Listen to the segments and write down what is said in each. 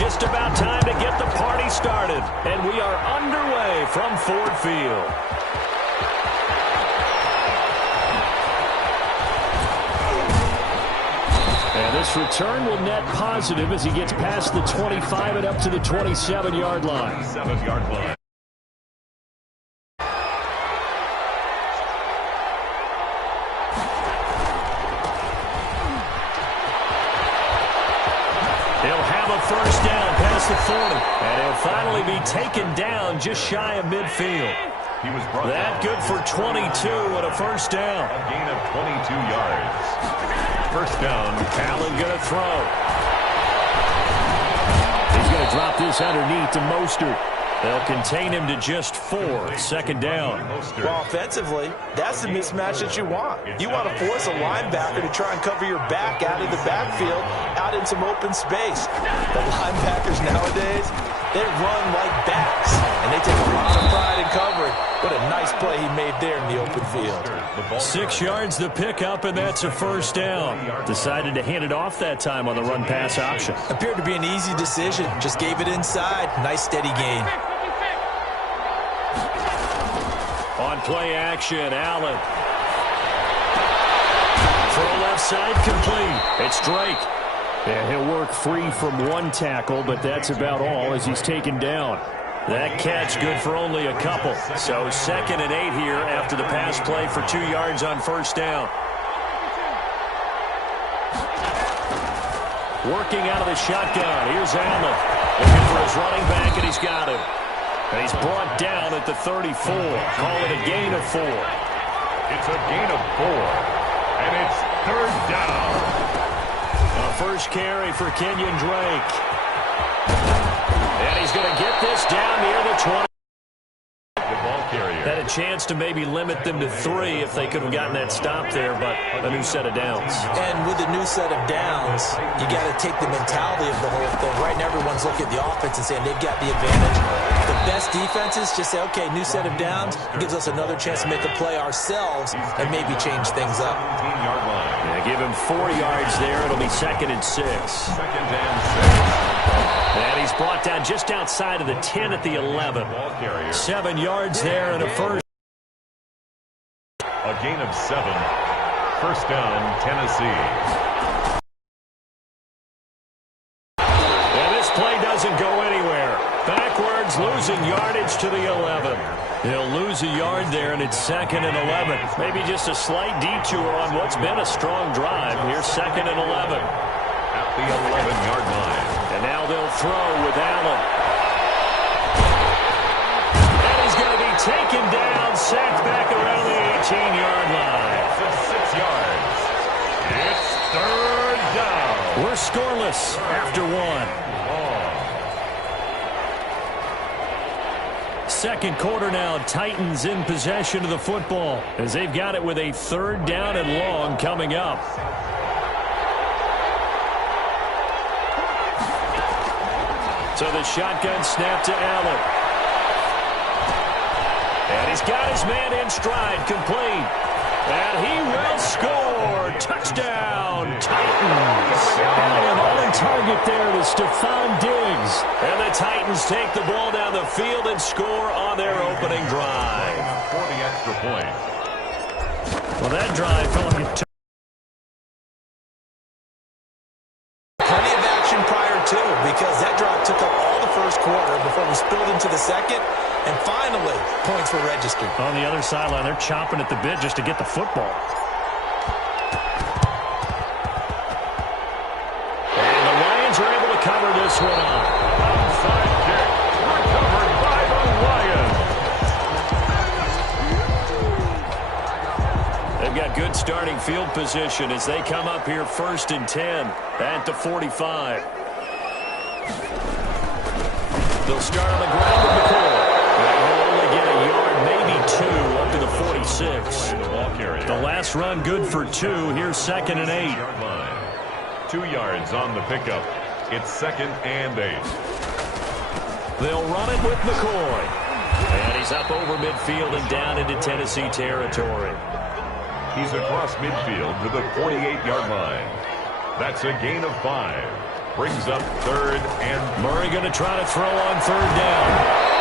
just about time to get the party started. And we are underway from Ford Field. And this return will net positive as he gets past the 25 and up to the 27-yard line. 7-yard line. First down past the 40. And he'll finally be taken down just shy of midfield. He was brought that down. Good for 22 and a first down. A gain of 22 yards. First down. Allen going to throw. He's going to drop this underneath to Mostert. They'll contain him to just 4. Second down. Well, offensively, that's the mismatch that you want. You want to force a linebacker to try and cover your back out of the backfield, out in some open space. The linebackers nowadays, they run like backs, and they take a lot of pride in covering. What a nice play he made there in the open field. 6 yards the pickup, and that's a first down. Decided to hand it off that time on the run-pass option. Appeared to be an easy decision. Just gave it inside. Nice, steady gain. On play action, Allen. Throw left side complete. It's Drake. Yeah, he'll work free from one tackle, but that's about all as he's taken down. That catch good for only a couple. So 2nd and 8 here after the pass play for 2 yards on first down. Working out of the shotgun. Here's Allen. Looking for his running back, and he's got him. And he's brought down at the 34. Call it a gain of 4. It's a gain of 4. And it's third down. A first carry for Kenyon Drake. And he's going to get this down near the 20. The ball carrier Had a chance to maybe limit them to 3 if they could have gotten that stop there, but a new set of downs. And with the new set of downs, you got to take the mentality of the whole thing. Right now, everyone's looking at the offense and saying they've got the advantage. The best defenses just say, okay, new set of downs gives us another chance to make a play ourselves and maybe change things up. 18-yard line. Yeah, give him 4 yards there. It'll be 2nd and 6. 2nd and 6. And he's brought down just outside of the 10 at the 11. 7 yards there and a first. A gain of 7. First down, Tennessee. And this play doesn't go anywhere. Backwards, losing yardage to the 11. He'll lose a yard there, and it's 2nd and 11. Maybe just a slight detour on what's been a strong drive. Here's 2nd and 11. At the 11-yard line. And now they'll throw with Allen. And he's going to be taken down, sacked back around the 18-yard line. It's 6 yards. It's third down. We're scoreless after 1. Second quarter now, Titans in possession of the football as they've got it with a 3rd down and long coming up. So the shotgun snap to Allen. And he's got his man in stride, complete. And he will score. Touchdown, Titans. And on target there to Stephon Diggs. And the Titans take the ball down the field and score on their opening drive. For the extra point. Well, that drive felt like a Plenty of action prior to, because that drive took up all the first quarter before we spilled into the second, and finally, points were registered. On the other sideline, they're chomping at the bit just to get the football. And the Lions are able to cover this one up. Onside kick. Recovered by the Lions. They've got good starting field position as they come up here 1st and 10 at the 45. They'll start on the ground with McCoy. He'll only get a yard, maybe 2, up to the 46. The last run good for 2. Here's 2nd and 8. 2 yards on the pickup. It's 2nd and 8. They'll run it with McCoy. And he's up over midfield and down into Tennessee territory. He's across midfield to the 48-yard line. That's a gain of 5. brings up third and Murray going to try to throw on third down.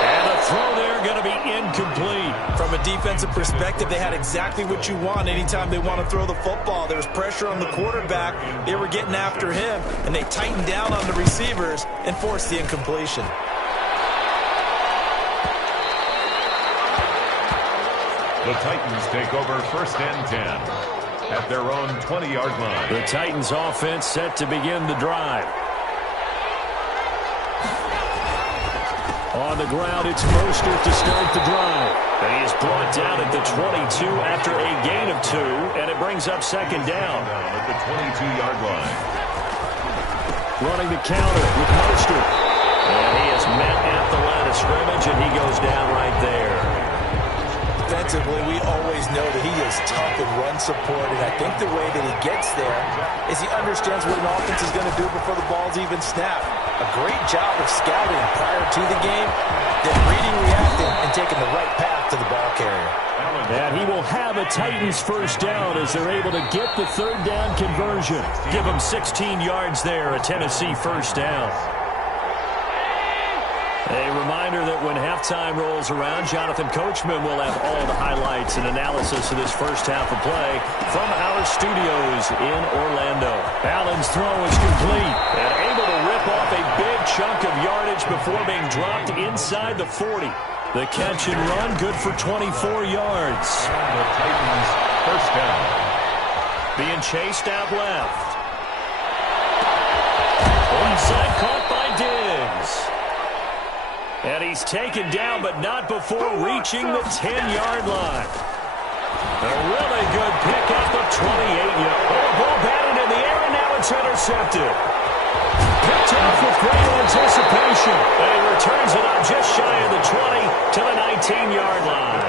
And the throw there going to be incomplete. From a defensive perspective, they had exactly what you want anytime they want to throw the football. There was pressure on the quarterback. They were getting after him, and they tightened down on the receivers and forced the incompletion. the Titans take over first and 10 at their own 20-yard line. The Titans offense set to begin the drive. On the ground, it's Mostert to start the drive. And he is brought down at the 22 after a gain of 2, and it brings up second down. At the 22-yard line. Running the counter with Mostert. And he is met at the line of scrimmage, and he goes down right there. Defensively, we always know that he is tough in run support, and I think the way that he gets there is he understands what an offense is going to do before the ball's even snapped. A great job of scouting prior to the game, then reading, reacting, and taking the right path to the ball carrier. And he will have a Titans first down as they're able to get the third down conversion. Give him 16 yards there, a Tennessee first down. A reminder that when halftime rolls around, Jonathan Coachman will have all the highlights and analysis of this first half of play from our studios in Orlando. Allen's throw is complete and able to rip off a big chunk of yardage before being dropped inside the 40. The catch and run, good for 24 yards. The Titans first down. Being chased out left. Onside caught by Diggs. And he's taken down, but not before reaching the 10-yard line. A really good pickup of 28-yard. Oh, ball batted in the air, and now it's intercepted. Picked off with great anticipation. And he returns it up just shy of the 20 to the 19-yard line.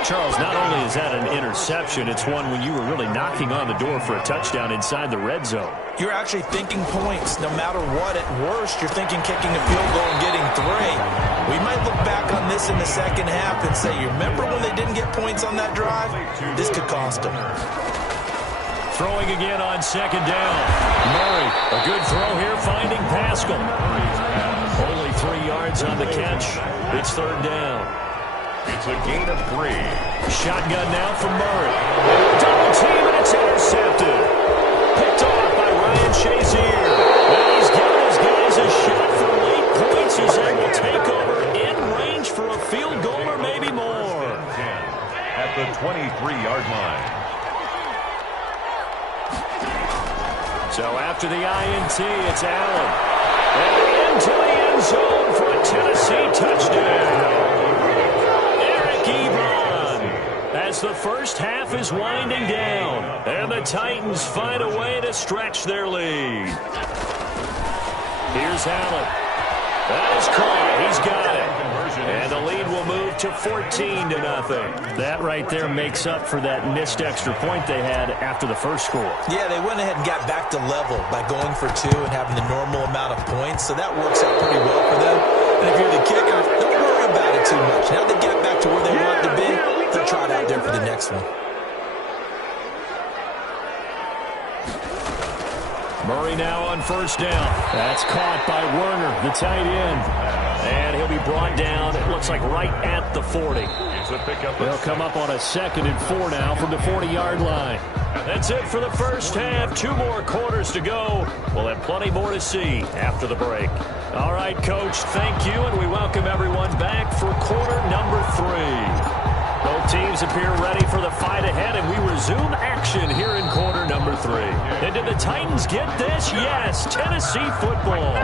Charles, not only is that an interception, it's one when you were really knocking on the door for a touchdown inside the red zone. You're actually thinking points. No matter what, at worst, you're thinking kicking a field goal and getting 3. We might look back on this in the second half and say, you remember when they didn't get points on that drive? This could cost them. Throwing again on second down. Murray, a good throw here, finding Pascal. Only 3 yards on the catch. It's third down. It's a gain of 3. Shotgun now from Murray. Double team, and it's intercepted. Picked off by Ryan Shazier. Now he's giving his guys a shot for late points as they will take over in range for a field goal or maybe more. At the 23-yard line. So after the INT, it's Allen. And into the end zone for a Tennessee touchdown. Eric Ebron, as the first half is winding down, and the Titans find a way to stretch their lead. Here's Allen. That is caught. He's got it. And the lead will move to 14-0. That right there makes up for that missed extra point they had after the first score. Yeah, they went ahead and got back to level by going for 2 and having the normal amount of points, so that works out pretty well for them. And if you're the kicker, don't worry about it too much. Now they get back to where they want to be, they'll trot out there for the next one. Murray now on first down. That's caught by Werner, the tight end. And he'll be brought down, it looks like right at the 40. They'll come up on a 2nd and 4 now from the 40-yard line. That's it for the first half. 2 more quarters to go. We'll have plenty more to see after the break. All right, Coach, thank you, and we welcome everyone back for quarter number 3. Both teams appear ready for the fight ahead, and we resume action here in quarter number 3. And did the Titans get this? Yes, Tennessee football.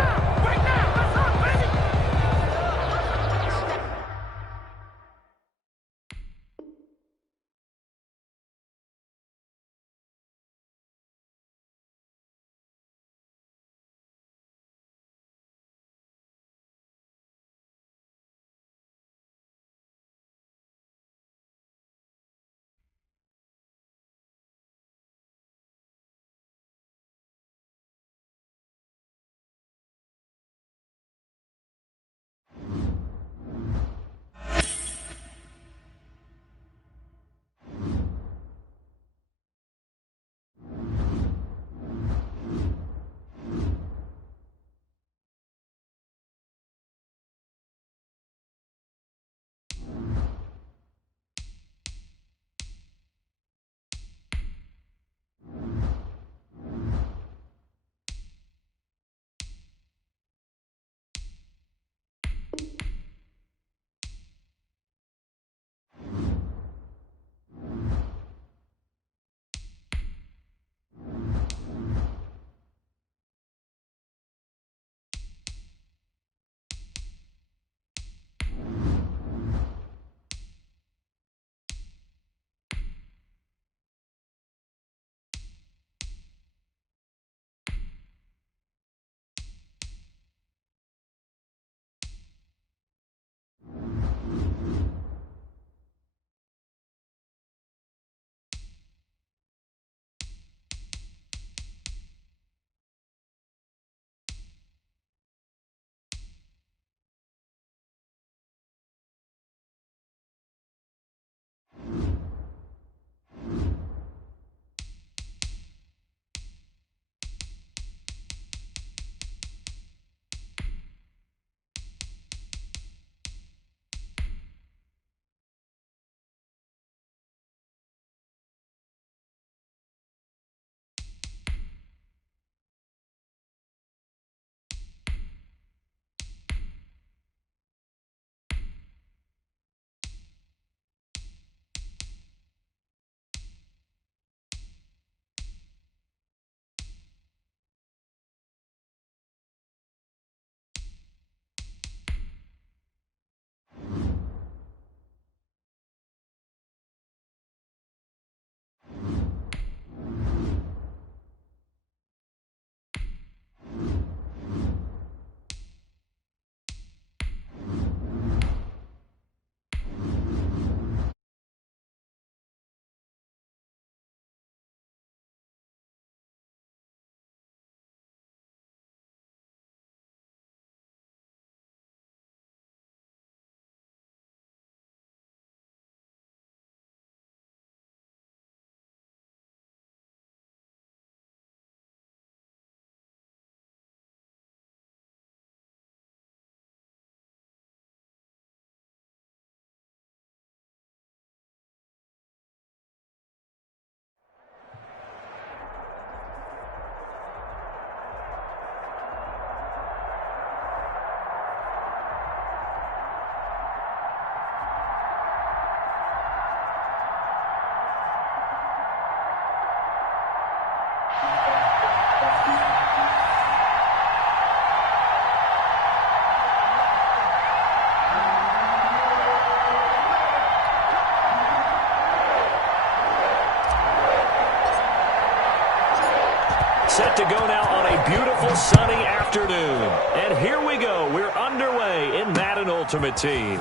set to go now on a beautiful sunny afternoon. And here we go. We're underway in Madden Ultimate Team.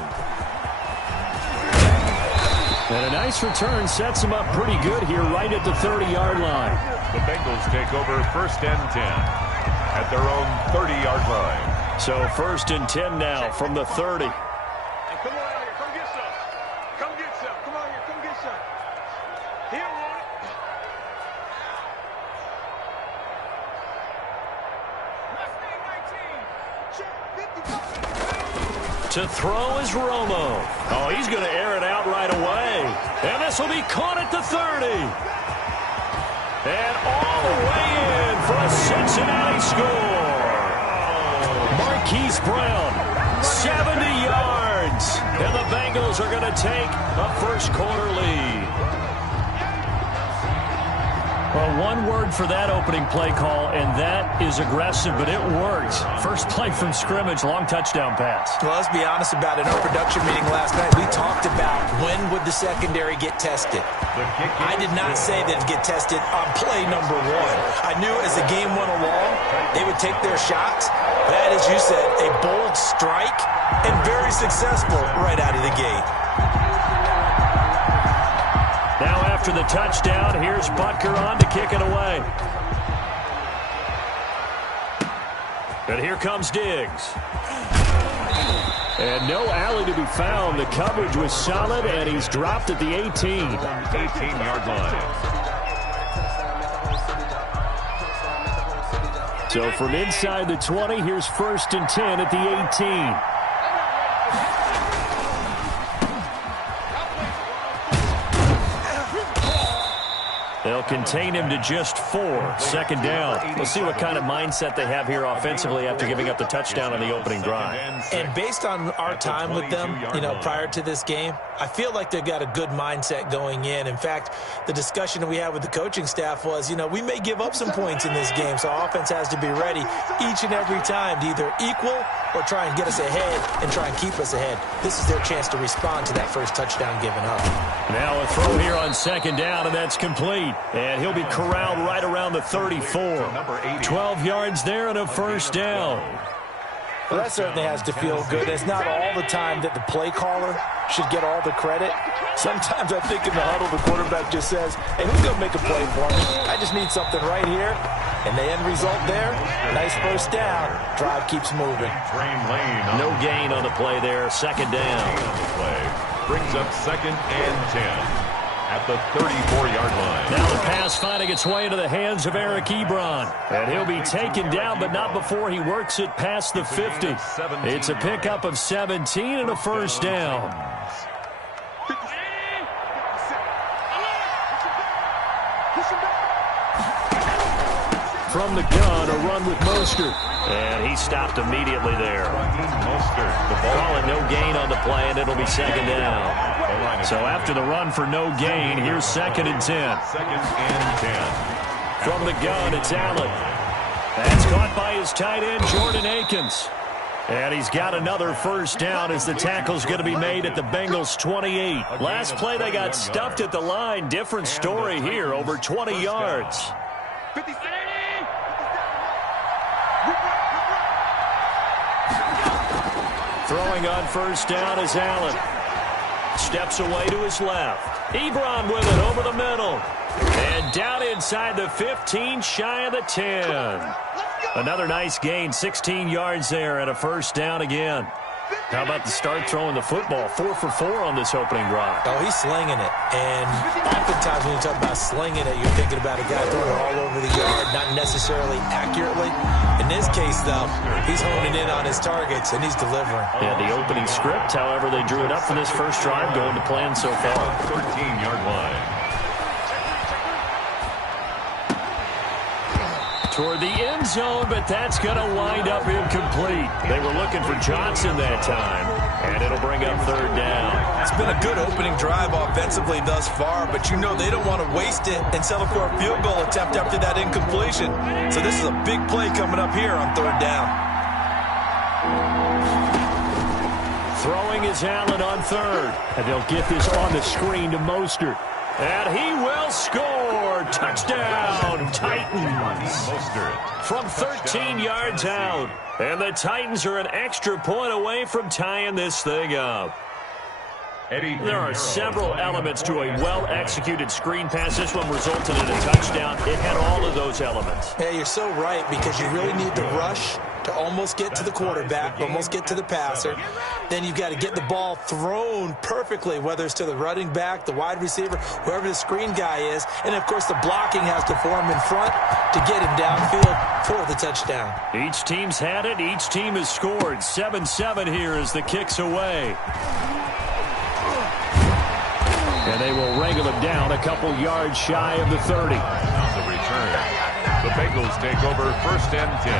And a nice return sets them up pretty good here right at the 30-yard line. The Bengals take over 1st and 10 at their own 30-yard line. So 1st and 10 now from the 30. Hey, come on out here. Come get some. Come get some. Come on here. Come get some. He don't want it. To throw is Romo. Oh, he's going to air it out right away. And this will be caught at the 30. And all the way in for a Cincinnati score. Marquise Brown, 70 yards. And the Bengals are going to take a first-quarter lead. Well, one word for that opening play call, and that is aggressive, but it worked. First play from scrimmage, long touchdown pass. Well, let's be honest about it. In our production meeting last night, we talked about when would the secondary get tested. I did not say that it'd get tested on play number 1. I knew as the game went along, they would take their shots. That, as you said, a bold strike and very successful right out of the gate. Now after the touchdown, here's Butker on to kick it away. And here comes Diggs. And no alley to be found. The coverage was solid, and he's dropped at the 18. 18-yard line. So from inside the 20, here's 1st and 10 at the 18. They'll contain him to just 4. 2nd down. We'll see what kind of mindset they have here offensively after giving up the touchdown on the opening drive. And based on our time with them, prior to this game, I feel like they've got a good mindset going in. In fact, the discussion that we had with the coaching staff was, we may give up some points in this game, so offense has to be ready each and every time to either equal or try and get us ahead and try and keep us ahead. This is their chance to respond to that first touchdown given up. Now a throw here on 2nd down, and that's complete. And he'll be corralled right around the 34. 12 yards there and a first down. Well, that certainly has to feel good. It's not all the time that the play caller should get all the credit. Sometimes I think in the huddle, the quarterback just says, hey, who's going to make a play for me? I just need something right here. And the end result there, nice first down. Drive keeps moving. No gain on the play there. 2nd down. Brings up 2nd and 10. At the 34-yard line. Now the pass finding its way into the hands of Eric Ebron. And he'll be taken down, but not before he works it past the 50. It's a pickup of 17 and a first down. From the gun, a run with Mostert. And he stopped immediately there. Calling no gain on the play, and it'll be 2nd down. So after the run for no gain, here's 2nd and 10. 2nd and 10. From the gun, it's Allen. That's caught by his tight end, Jordan Akins. And he's got another first down as the tackle's going to be made at the Bengals' 28. Last play, they got stuffed at the line. Different story here, over 20 yards. Throwing on first down is Allen. Steps away to his left. Ebron with it over the middle. And down inside the 15, shy of the 10. Another nice gain, 16 yards there and a first down again. How about the start throwing the football? 4 for 4 on this opening drive. Oh, he's slinging it. And oftentimes when you talk about slinging it, you're thinking about a guy throwing it all over the yard, not necessarily accurately. In this case, though, he's honing in on his targets, and he's delivering. Yeah, the opening script, however, they drew it up for this first drive, going to plan so far. 13-yard line. Toward the end zone, but that's going to wind up incomplete. They were looking for Johnson that time, and it'll bring up 3rd down. It's been a good opening drive offensively thus far, but they don't want to waste it and settle for a field goal attempt after that incompletion. So this is a big play coming up here on 3rd down. Throwing is Allen on 3rd, and they'll get this on the screen to Mostert. And he will score. score. Touchdown, Titans. Mostert. From 13 yards out. And the Titans are an extra point away from tying this thing up. There are several elements to a well-executed screen pass. This one resulted in a touchdown. It had all of those elements. Yeah, you're so right, because you really need to rush to almost get to the quarterback, almost get to the passer. Then you've got to get the ball thrown perfectly, whether it's to the running back, the wide receiver, whoever the screen guy is. And, of course, the blocking has to form in front to get him downfield for the touchdown. Each team's had it. Each team has scored. 7-7 here as the kick's away. And they will wrangle him down a couple yards shy of the 30. On the return, the Bengals take over 1st and 10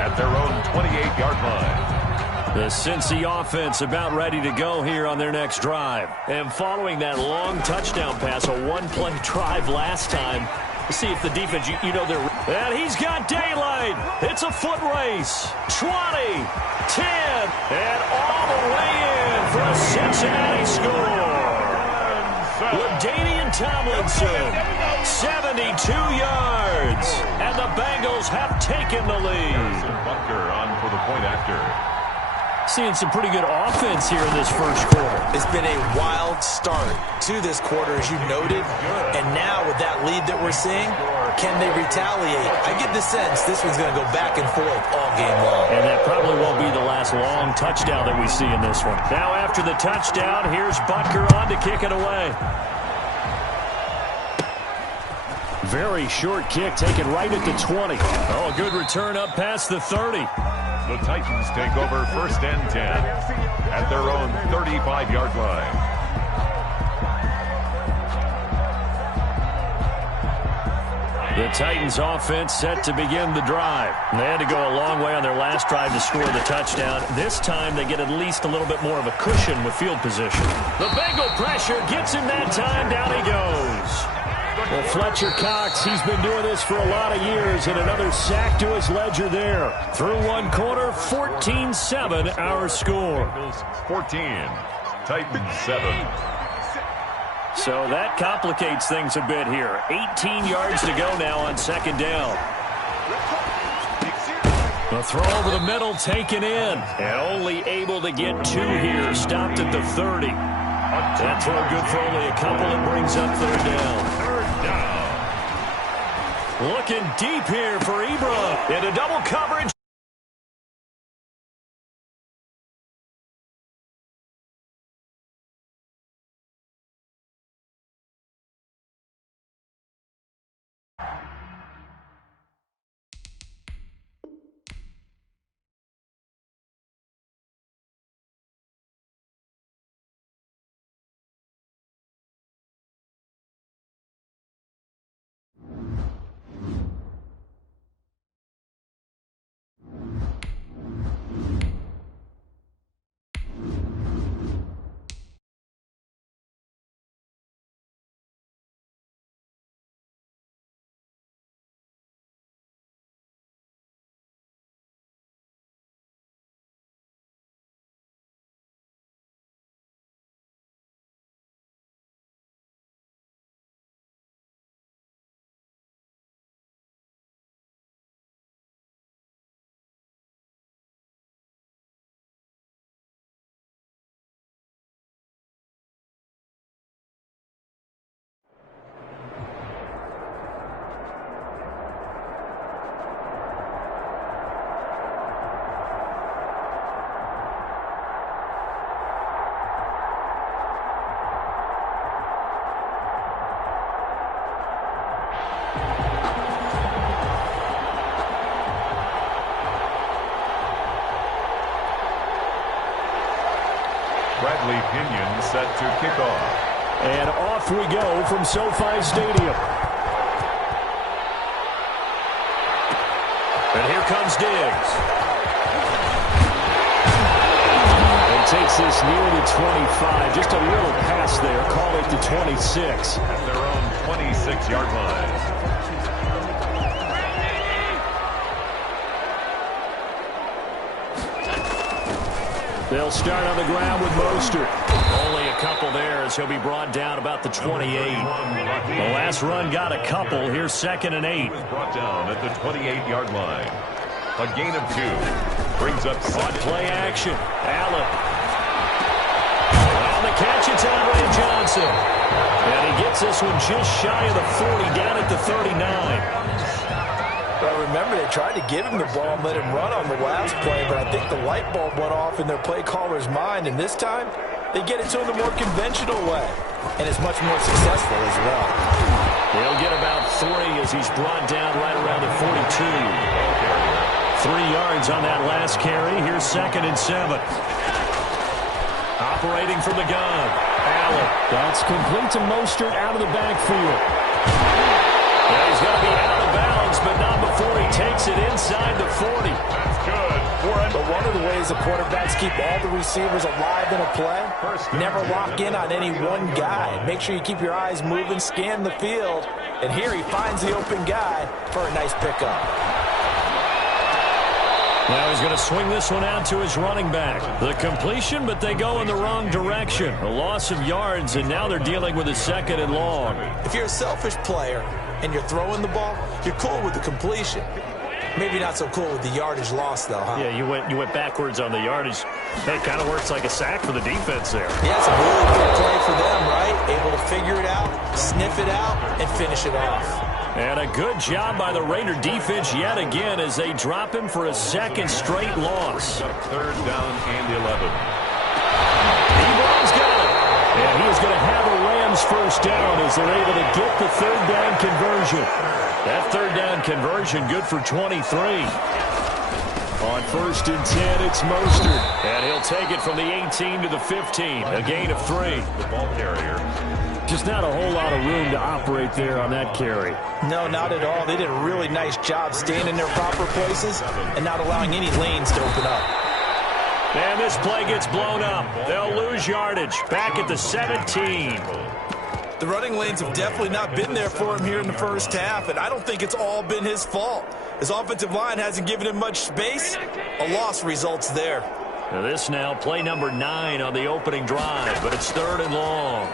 at their own 28-yard line. The Cincy offense about ready to go here on their next drive. And following that long touchdown pass, a one-play drive last time, see if the defense, you know, they're... And he's got daylight. It's a foot race. 20, 10, and all the way in for a Cincinnati score. LaDainian Tomlinson, 72 yards, and the Bengals have taken the lead. Butker on for the point after. Seeing some pretty good offense here in this first quarter. It's been a wild start to this quarter, as you noted. And now with that lead that we're seeing, can they retaliate? I get the sense this one's going to go back and forth all game long. And that probably won't be the last long touchdown that we see in this one. Now after the touchdown, here's Butker on to kick it away. Very short kick taken right at the 20. Oh, a good return up past the 30. The Titans take over 1st and 10 at their own 35-yard line. The Titans offense set to begin the drive. They had to go a long way on their last drive to score the touchdown. This time they get at least a little bit more of a cushion with field position. The Bengal pressure gets him that time. Down he goes. Well, Fletcher Cox, he's been doing this for a lot of years, and another sack to his ledger there. Through one quarter, 14-7 our score. 14, Titans 7. So that complicates things a bit here. 18 yards to go now on 2nd down. The throw over the middle taken in, and only able to get 2 here. Stopped at the 30. That throw good for only a couple. It brings up 3rd down. Looking deep here for Ebron. Into double coverage. Bradley Pinion set to kick off. And off we go from SoFi Stadium. And here comes Diggs. And takes this near the 25. Just a little pass there. Call it the 26. At their own 26-yard line. They'll start on the ground with Mostert. Only a couple there as he'll be brought down about the 28. The last run got a couple. Here's 2nd and 8. Brought down at the 28-yard line. A gain of 2. Brings up on play action. Allen. On the catch, it's Andre Johnson. And he gets this one just shy of the 40, down at the 39. Well, remember, they tried to give him the ball and let him run on the last play, but I think the light bulb went off in their play caller's mind, and this time they get it to him the more conventional way, and it's much more successful as well. He'll get about 3 as he's brought down right around the 42. 3 yards on that last carry. Here's 2nd and 7. Operating from the gun. Allen. That's complete to Mostert out of the backfield. Yeah, he's going to be out of bounds, but not before he takes it inside the 40. That's good. But one of the ways the quarterbacks keep all the receivers alive in a play, never lock in on any one guy. Make sure you keep your eyes moving, scan the field, and here he finds the open guy for a nice pickup. Now he's going to swing this one out to his running back. The completion, but they go in the wrong direction. A loss of yards, and now they're dealing with a 2nd and long. If you're a selfish player and you're throwing the ball, you're cool with the completion. Maybe not so cool with the yardage loss, though, huh? Yeah, you went backwards on the yardage. Hey, it kind of works like a sack for the defense there. Yeah, it's a really good play for them, right? Able to figure it out, sniff it out, and finish it off. And a good job by the Raider defense yet again as they drop him for a 2nd straight loss. 3rd down and 11. Ebron's got it. And he is going to have a Rams first down as they're able to get the 3rd down conversion. That 3rd down conversion good for 23. On 1st and 10, it's Mostert. And he'll take it from the 18 to the 15. A gain of 3. The ball carrier. Just not a whole lot of room to operate there on that carry. No, not at all. They did a really nice job staying in their proper places and not allowing any lanes to open up. And this play gets blown up. They'll lose yardage. Back at the 17. The running lanes have definitely not been there for him here in the first half, and I don't think it's all been his fault. His offensive line hasn't given him much space. A loss results there. Now this now, play number 9 on the opening drive, but it's 3rd and long.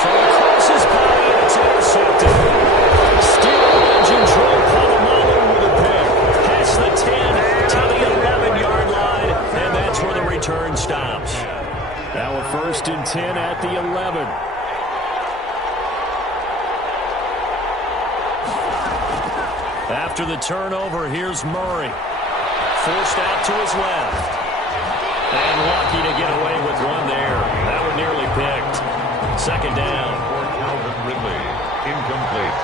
Crosses by, and it's intercepted. Steelers Joe Polamalu with a pick. Past the 10 to the 11-yard line, and that's where the return stops. Now a 1st and 10 at the 11. After the turnover, here's Murray. Forced out to his left. And lucky to get away with one there. That one nearly picked. 2nd down. For Calvin Ridley. Incomplete.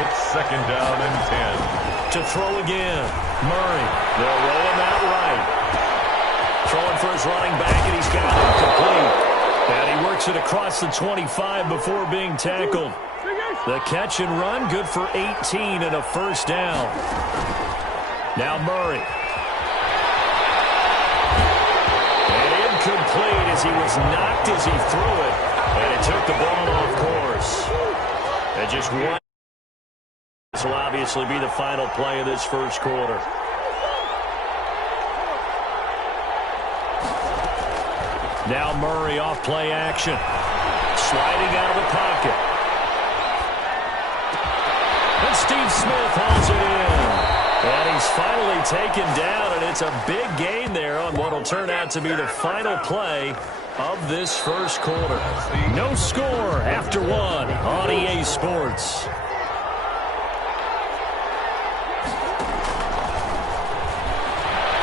It's 2nd down and 10. To throw again. Murray. They'll roll him out right. Throwing for his running back, and he's got it complete. And he works it across the 25 before being tackled. The catch and run, good for 18 and a 1st down. Now Murray. And incomplete as he was knocked as he threw it. And it took the ball off course. And just one. This will obviously be the final play of this first quarter. Now Murray off play action. Sliding out of the pocket. And Steve Smith holds it in. And he's finally taken down, and it's a big gain there on what will turn out to be the final play of this first quarter. No score after 1 on EA Sports.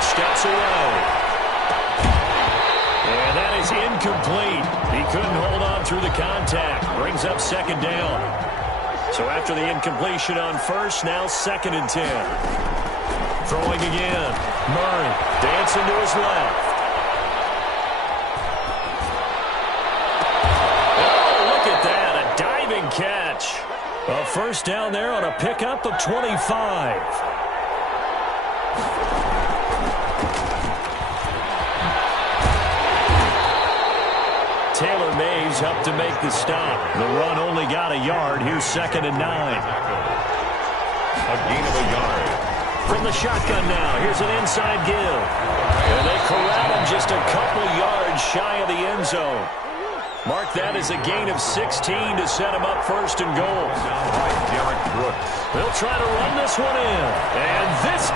Steps away. And that is incomplete. He couldn't hold on through the contact. Brings up 2nd down. So after the incompletion on 1st, now 2nd and 10. Throwing again. Murray dancing to his left. Oh, look at that. A diving catch. A 1st down there on a pickup of 25. Taylor Mays up to make the stop. The run only got a yard. Here's 2nd and 9. A gain of a yard. from the shotgun now. Here's an inside give. And they corral him just a couple yards shy of the end zone. Mark that as a gain of 16 to set him up first and goal. Derek Brooks. They'll try to run this one in. And this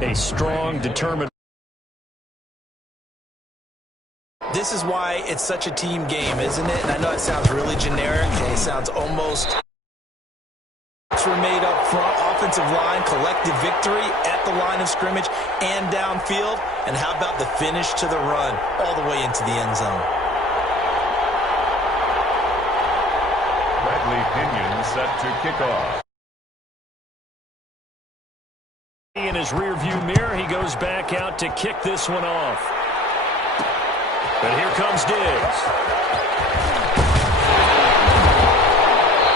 a strong, determined. This is why it's such a team game, isn't it? And I know it sounds really generic, and it sounds almost were made up front, offensive line, collective victory at the line of scrimmage and downfield. And how about the finish to the run all the way into the end zone? Bradley Pinion set to kick off. In his rearview mirror, he goes back out to kick this one off. But here comes Diggs.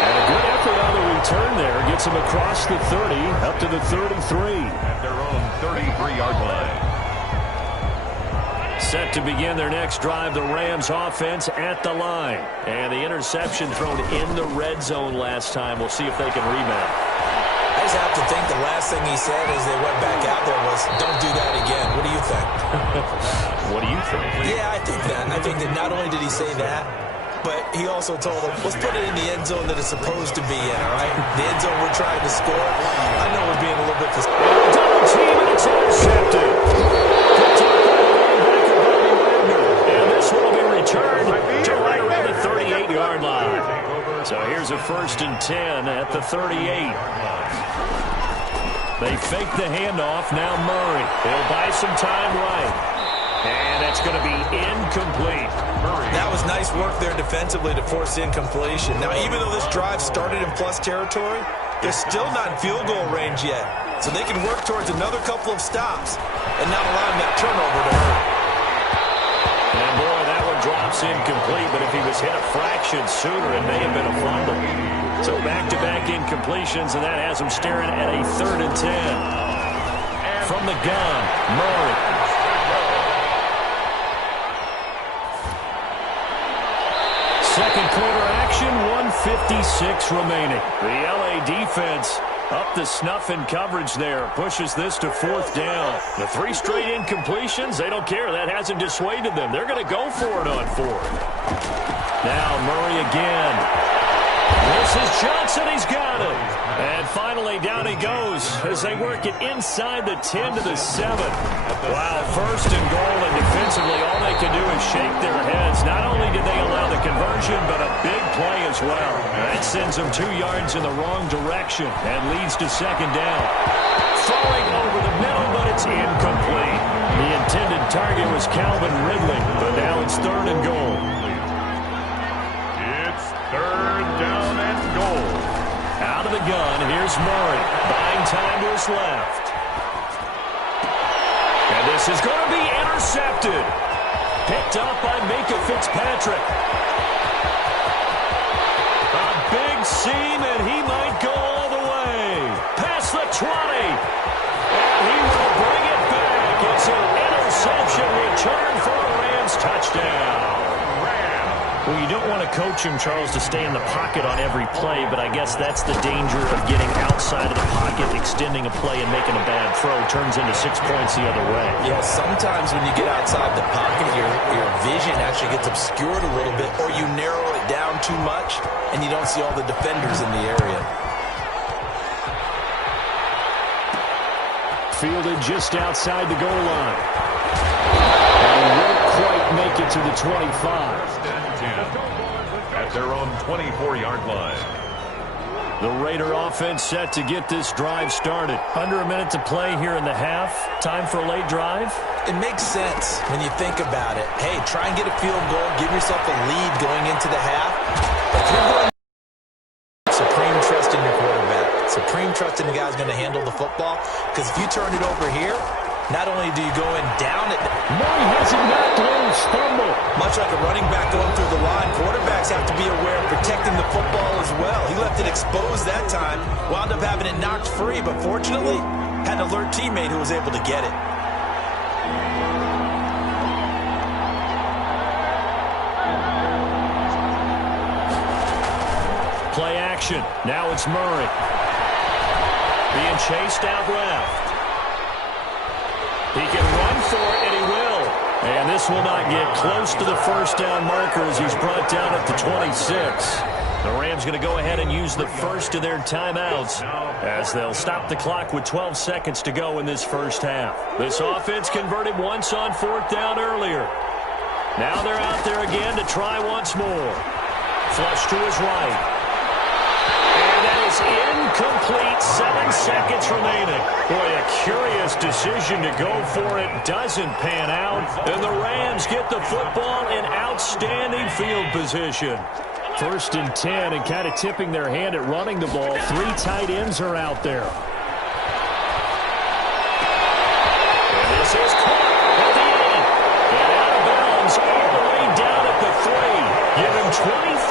And a good effort on the return there. Gets him across the 30, up to the 33. At their own 33-yard line. Set to begin their next drive, the Rams offense at the line. And the interception thrown in the red zone last time. We'll see if they can rebound. I just have to think the last thing he said as they went back out there was, don't do that again. What do you think? What do you think? Yeah, I think that. I think that not only did he say that, but he also told them, let's put it in the end zone that it's supposed to be in, all right? The end zone we're trying to score. I know we're being a little bit... Double team, and it's intercepted. And this will be returned to right around the 38-yard line. So here's a 1st and 10 at the 38. They fake the handoff. Now Murray. He'll buy some time right. And it's going to be incomplete. That was nice work there defensively to force incompletion. Now, even though this drive started in plus territory, they're still not in field goal range yet. So they can work towards another couple of stops and not allowing that turnover to hurt. And boy, that one drops incomplete, but if he was hit a fraction sooner, it may have been a fumble. So back-to-back incompletions, and that has him staring at a 3rd and 10. From the gun, Murray. Second quarter action, 1:56 remaining. The LA defense up to snuff in coverage there. Pushes this to 4th down. The 3 straight incompletions, they don't care. That hasn't dissuaded them. They're going to go for it on 4th. Now Murray again. This is Johnson. He's got him. And finally, down he goes as they work it inside the 10 to the 7. Wow, 1st and goal, and defensively, all they can do is shake their heads. Not only did they allow the conversion, but a big play as well. That sends them 2 yards in the wrong direction and leads to 2nd down. Throwing over the middle, but it's incomplete. The intended target was Calvin Ridley, but now it's 3rd and goal. It's 3rd down and goal. Out of the gun, here's Murray. Buying time to his left. And this is going to be intercepted. Picked up by Minkah Fitzpatrick. A big seam, and he might go all the way. Past the 20. And he will bring it back. It's an interception return for a Rams touchdown. Well, you don't want to coach him, Charles, to stay in the pocket on every play, but I guess that's the danger of getting outside of the pocket, extending a play and making a bad throw. Turns into 6 points the other way. Yeah, sometimes when you get outside the pocket, your vision actually gets obscured a little bit, or you narrow it down too much, and you don't see all the defenders in the area. Fielded just outside the goal line. And won't quite make it to the 25. At their own 24-yard line. The Raider offense set to get this drive started. Under a minute to play here in the half. Time for a late drive. It makes sense when you think about it. Hey, try and get a field goal. Give yourself a lead going into the half. If you're going supreme trust in your quarterback. Supreme trust in the guy who's going to handle the football. Because if you turn it over here, not only do you go in down it, Murray has it knocked loose, fumble. Much like a running back going through the line, quarterbacks have to be aware of protecting the football as well. He left it exposed that time, wound up having it knocked free, but fortunately, had an alert teammate who was able to get it. action. Now it's Murray. Being chased out left. He can run for it, and he will. And this will not get close to the first down marker as he's brought down at the 26. The Rams going to go ahead and use the first of their timeouts as they'll stop the clock with 12 seconds to go in this first half. This offense converted once on fourth down earlier. Now they're out there again to try once more. Flush to his right. And that is incomplete. 7 seconds remaining. Boy, a curious decision to go for it. Doesn't pan out. And the Rams get the football in outstanding field position. 1st and 10, and kind of tipping their hand at running the ball. 3 tight ends are out there. And this is caught at the 8. And out of bounds all the way down at the 3. Give him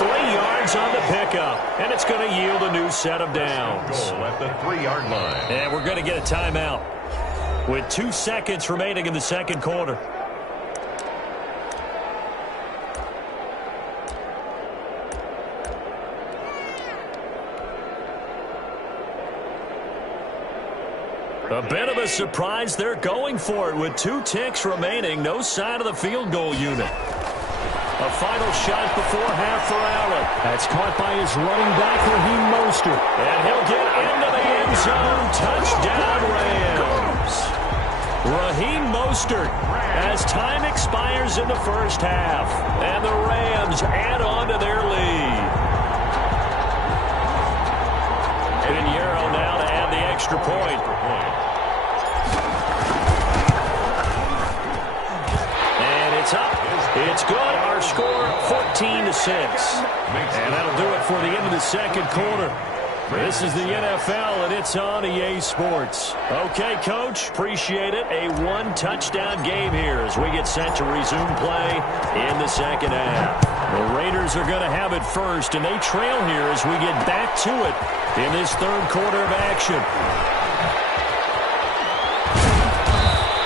23 yards on the pickup. And it's going to yield a new set of downs. Goal at the 3-yard line. And we're going to get a timeout with 2 seconds remaining in the second quarter. A bit of a surprise. They're going for it with 2 ticks remaining. No sign of the field goal unit. A final shot before half for Allen. That's caught by his running back, Raheem Mostert. And he'll get into the end zone. Touchdown, Rams. Raheem Mostert as time expires in the first half. And the Rams add on to their lead. Pinheiro now to add the extra point. And it's up. It's good. Our score 14-6. And that'll do it for the end of the second quarter. This is the NFL, and it's on EA Sports. Okay, Coach, appreciate it. A 1-touchdown game here as we get set to resume play in the second half. The Raiders are going to have it first, and they trail here as we get back to it in this third quarter of action.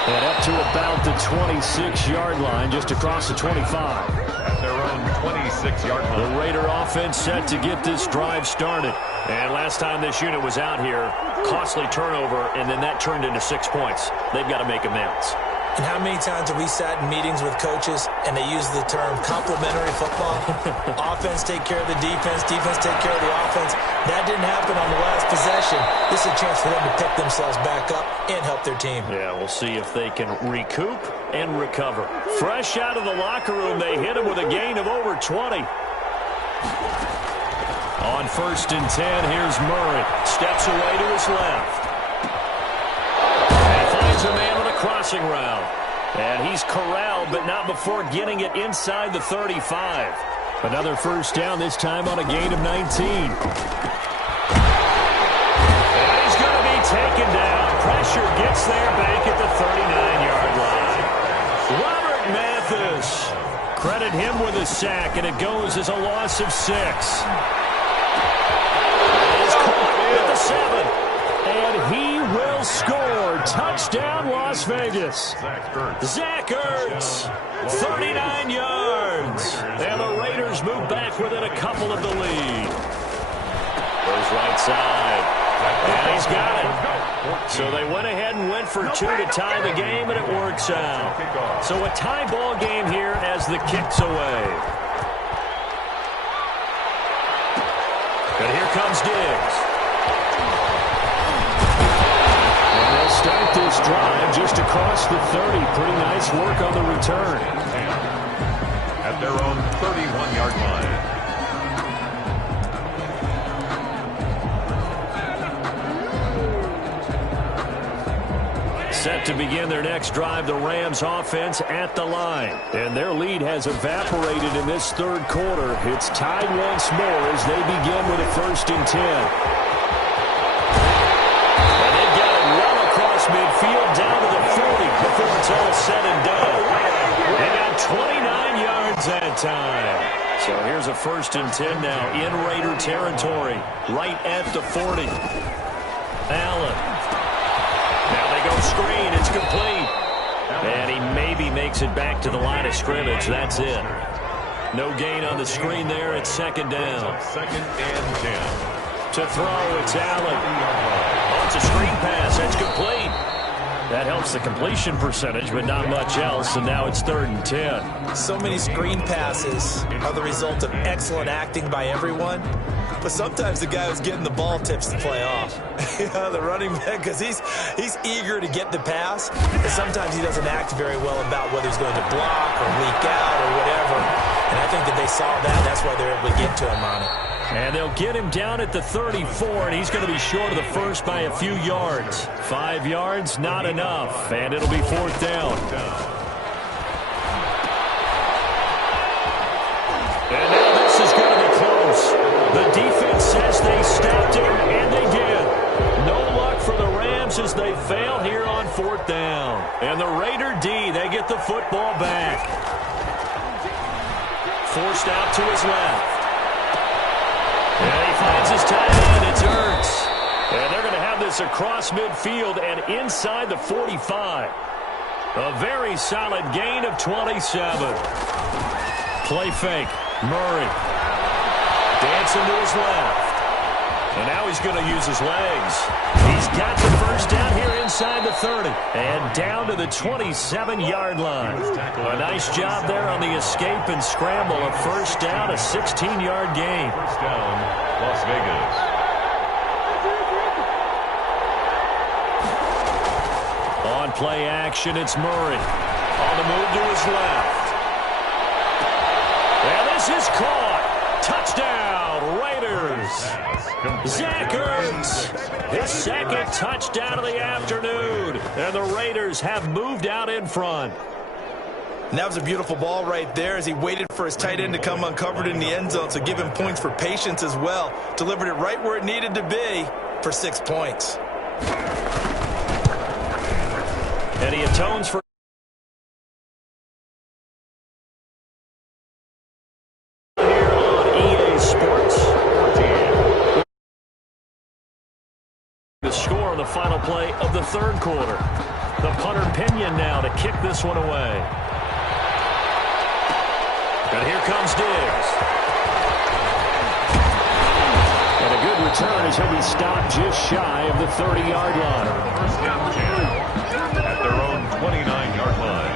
And up to about the 26-yard line, just across the 25. At their own 26-yard line. The Raider offense set to get this drive started. And last time this unit was out here, costly turnover, and then that turned into 6 points. They've got to make amends. And how many times have we sat in meetings with coaches and they use the term complementary football? Offense take care of the defense, defense take care of the offense. That didn't happen on the last possession. This is a chance for them to pick themselves back up and help their team. Yeah, we'll see if they can recoup and recover. Fresh out of the locker room, they hit him with a gain of over 20. On 1st and 10, here's Murray. Steps away to his left. And finds a man with a crossing route. And he's corralled, but not before getting it inside the 35. Another first down, this time on a gain of 19. And he's going to be taken down. Pressure gets there back at the 39-yard line. Robert Mathis. Credit him with a sack, and it goes as a loss of 6. At the 7. And he will score. Touchdown, Las Vegas. Zach Ertz. 39 yards. And the Raiders move back within a couple of the lead. Goes right side. And he's got it. So they went ahead and went for 2 to tie the game, and it works out. So a tie ball game here as the kick's away. And here comes Diggs. And they'll start this drive just across the 30. Pretty nice work on the return. At their own 31-yard line. Set to begin their next drive, the Rams offense at the line. And their lead has evaporated in this third quarter. It's tied once more as they begin with a 1st and 10. And they've got it well across midfield down to the 40 before it's all said and done. They got 29 yards that time. So here's a 1st and 10 now in Raider territory, right at the 40. Allen. Now they go screen. It's complete. And he maybe makes it back to the line of scrimmage. That's it. No gain on the screen there. It's 2nd down. 2nd and 10. To throw, it's Allen. Oh, it's a screen pass. That's complete. That helps the completion percentage, but not much else, and now it's 3rd and 10. So many screen passes are the result of excellent acting by everyone, but sometimes the guy who's getting the ball tips the play off. The running back, because he's eager to get the pass, and sometimes he doesn't act very well about whether he's going to block or leak out or whatever, and I think that they saw that, and that's why they're able to get to him on it. And they'll get him down at the 34, and he's going to be short of the first by a few yards. 5 yards, not enough, and it'll be 4th down. And now this is going to be close. The defense says they stopped him, and they did. No luck for the Rams as they fail here on 4th down. And the Raider D, they get the football back. Forced out to his left. And he finds his tight end. It's Ertz. And they're going to have this across midfield and inside the 45. A very solid gain of 27. Play fake. Murray. Dancing to his left. And now he's going to use his legs. He's got the first down here inside the 30. And down to the 27-yard line. A nice job there on the escape and scramble. A first down, a 16-yard gain. First down, Las Vegas. On play action, it's Murray. On the move to his left. And this is caught. Touchdown, Raiders. Zach Ertz, his second touchdown of the afternoon. And the Raiders have moved out in front. And that was a beautiful ball right there as he waited for his tight end to come uncovered in the end zone, so give him points for patience as well. Delivered it right where it needed to be for 6 points. And he atones for here on EA Sports. The score on the final play of the 3rd quarter. The punter Pinion now to kick this one away. And here comes Diggs. And a good return as he'll be stopped just shy of the 30-yard line. First down, 10 at their own 29-yard line.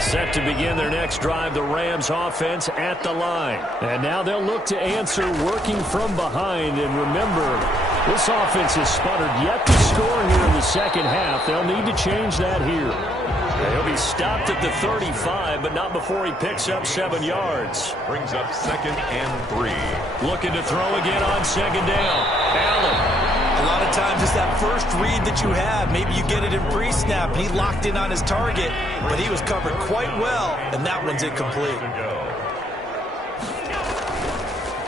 Set to begin their next drive, the Rams offense at the line. And now they'll look to answer working from behind. And remember, this offense has sputtered yet to score here in the second half. They'll need to change that here. He'll be stopped at the 35, but not before he picks up 7 yards. Brings up 2nd and 3. Looking to throw again on 2nd down. Allen. A lot of times it's that first read that you have. Maybe you get it in pre-snap. He locked in on his target, but he was covered quite well, and that one's incomplete.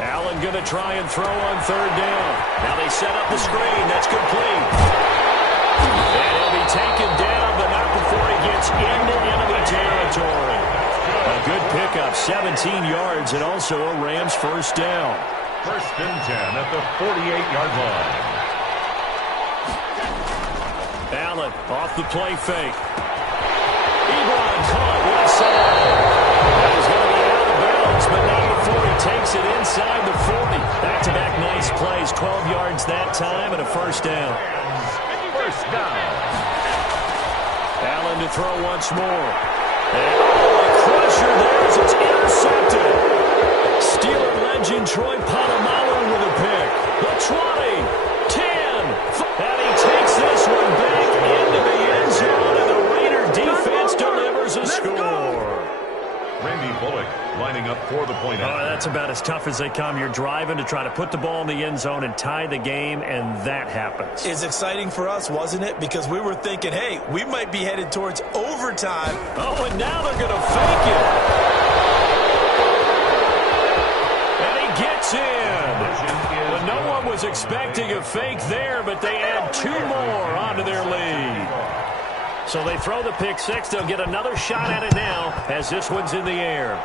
Allen going to try and throw on 3rd down. Now they set up the screen. That's complete. And he'll be taken down, but not before he gets into enemy territory. A good pickup, 17 yards, and also a Rams first down. First and 10 at the 48-yard line. Allen off the play fake. Ebron caught left side. That is going to be out of bounds, but not before he takes it inside the 40. Back-to-back nice plays, 12 yards that time and a first down. First down. Allen to throw once more. And a crusher there as it's intercepted. Steeler legend Troy Polamalu with a pick. The 20, 10, and he takes this one back into the end zone, and the Raider defense delivers a score. Randy Bullock lining up for the point out. That's about as tough as they come. You're driving to try to put the ball in the end zone and tie the game, and that happens. It's exciting for us, wasn't it? Because we were thinking, hey, we might be headed towards overtime. Oh, and now they're going to fake it. And he gets in. Well, no one was expecting a fake there, but they add 2 more onto their lead. So they throw the pick six. They'll get another shot at it now as this one's in the air.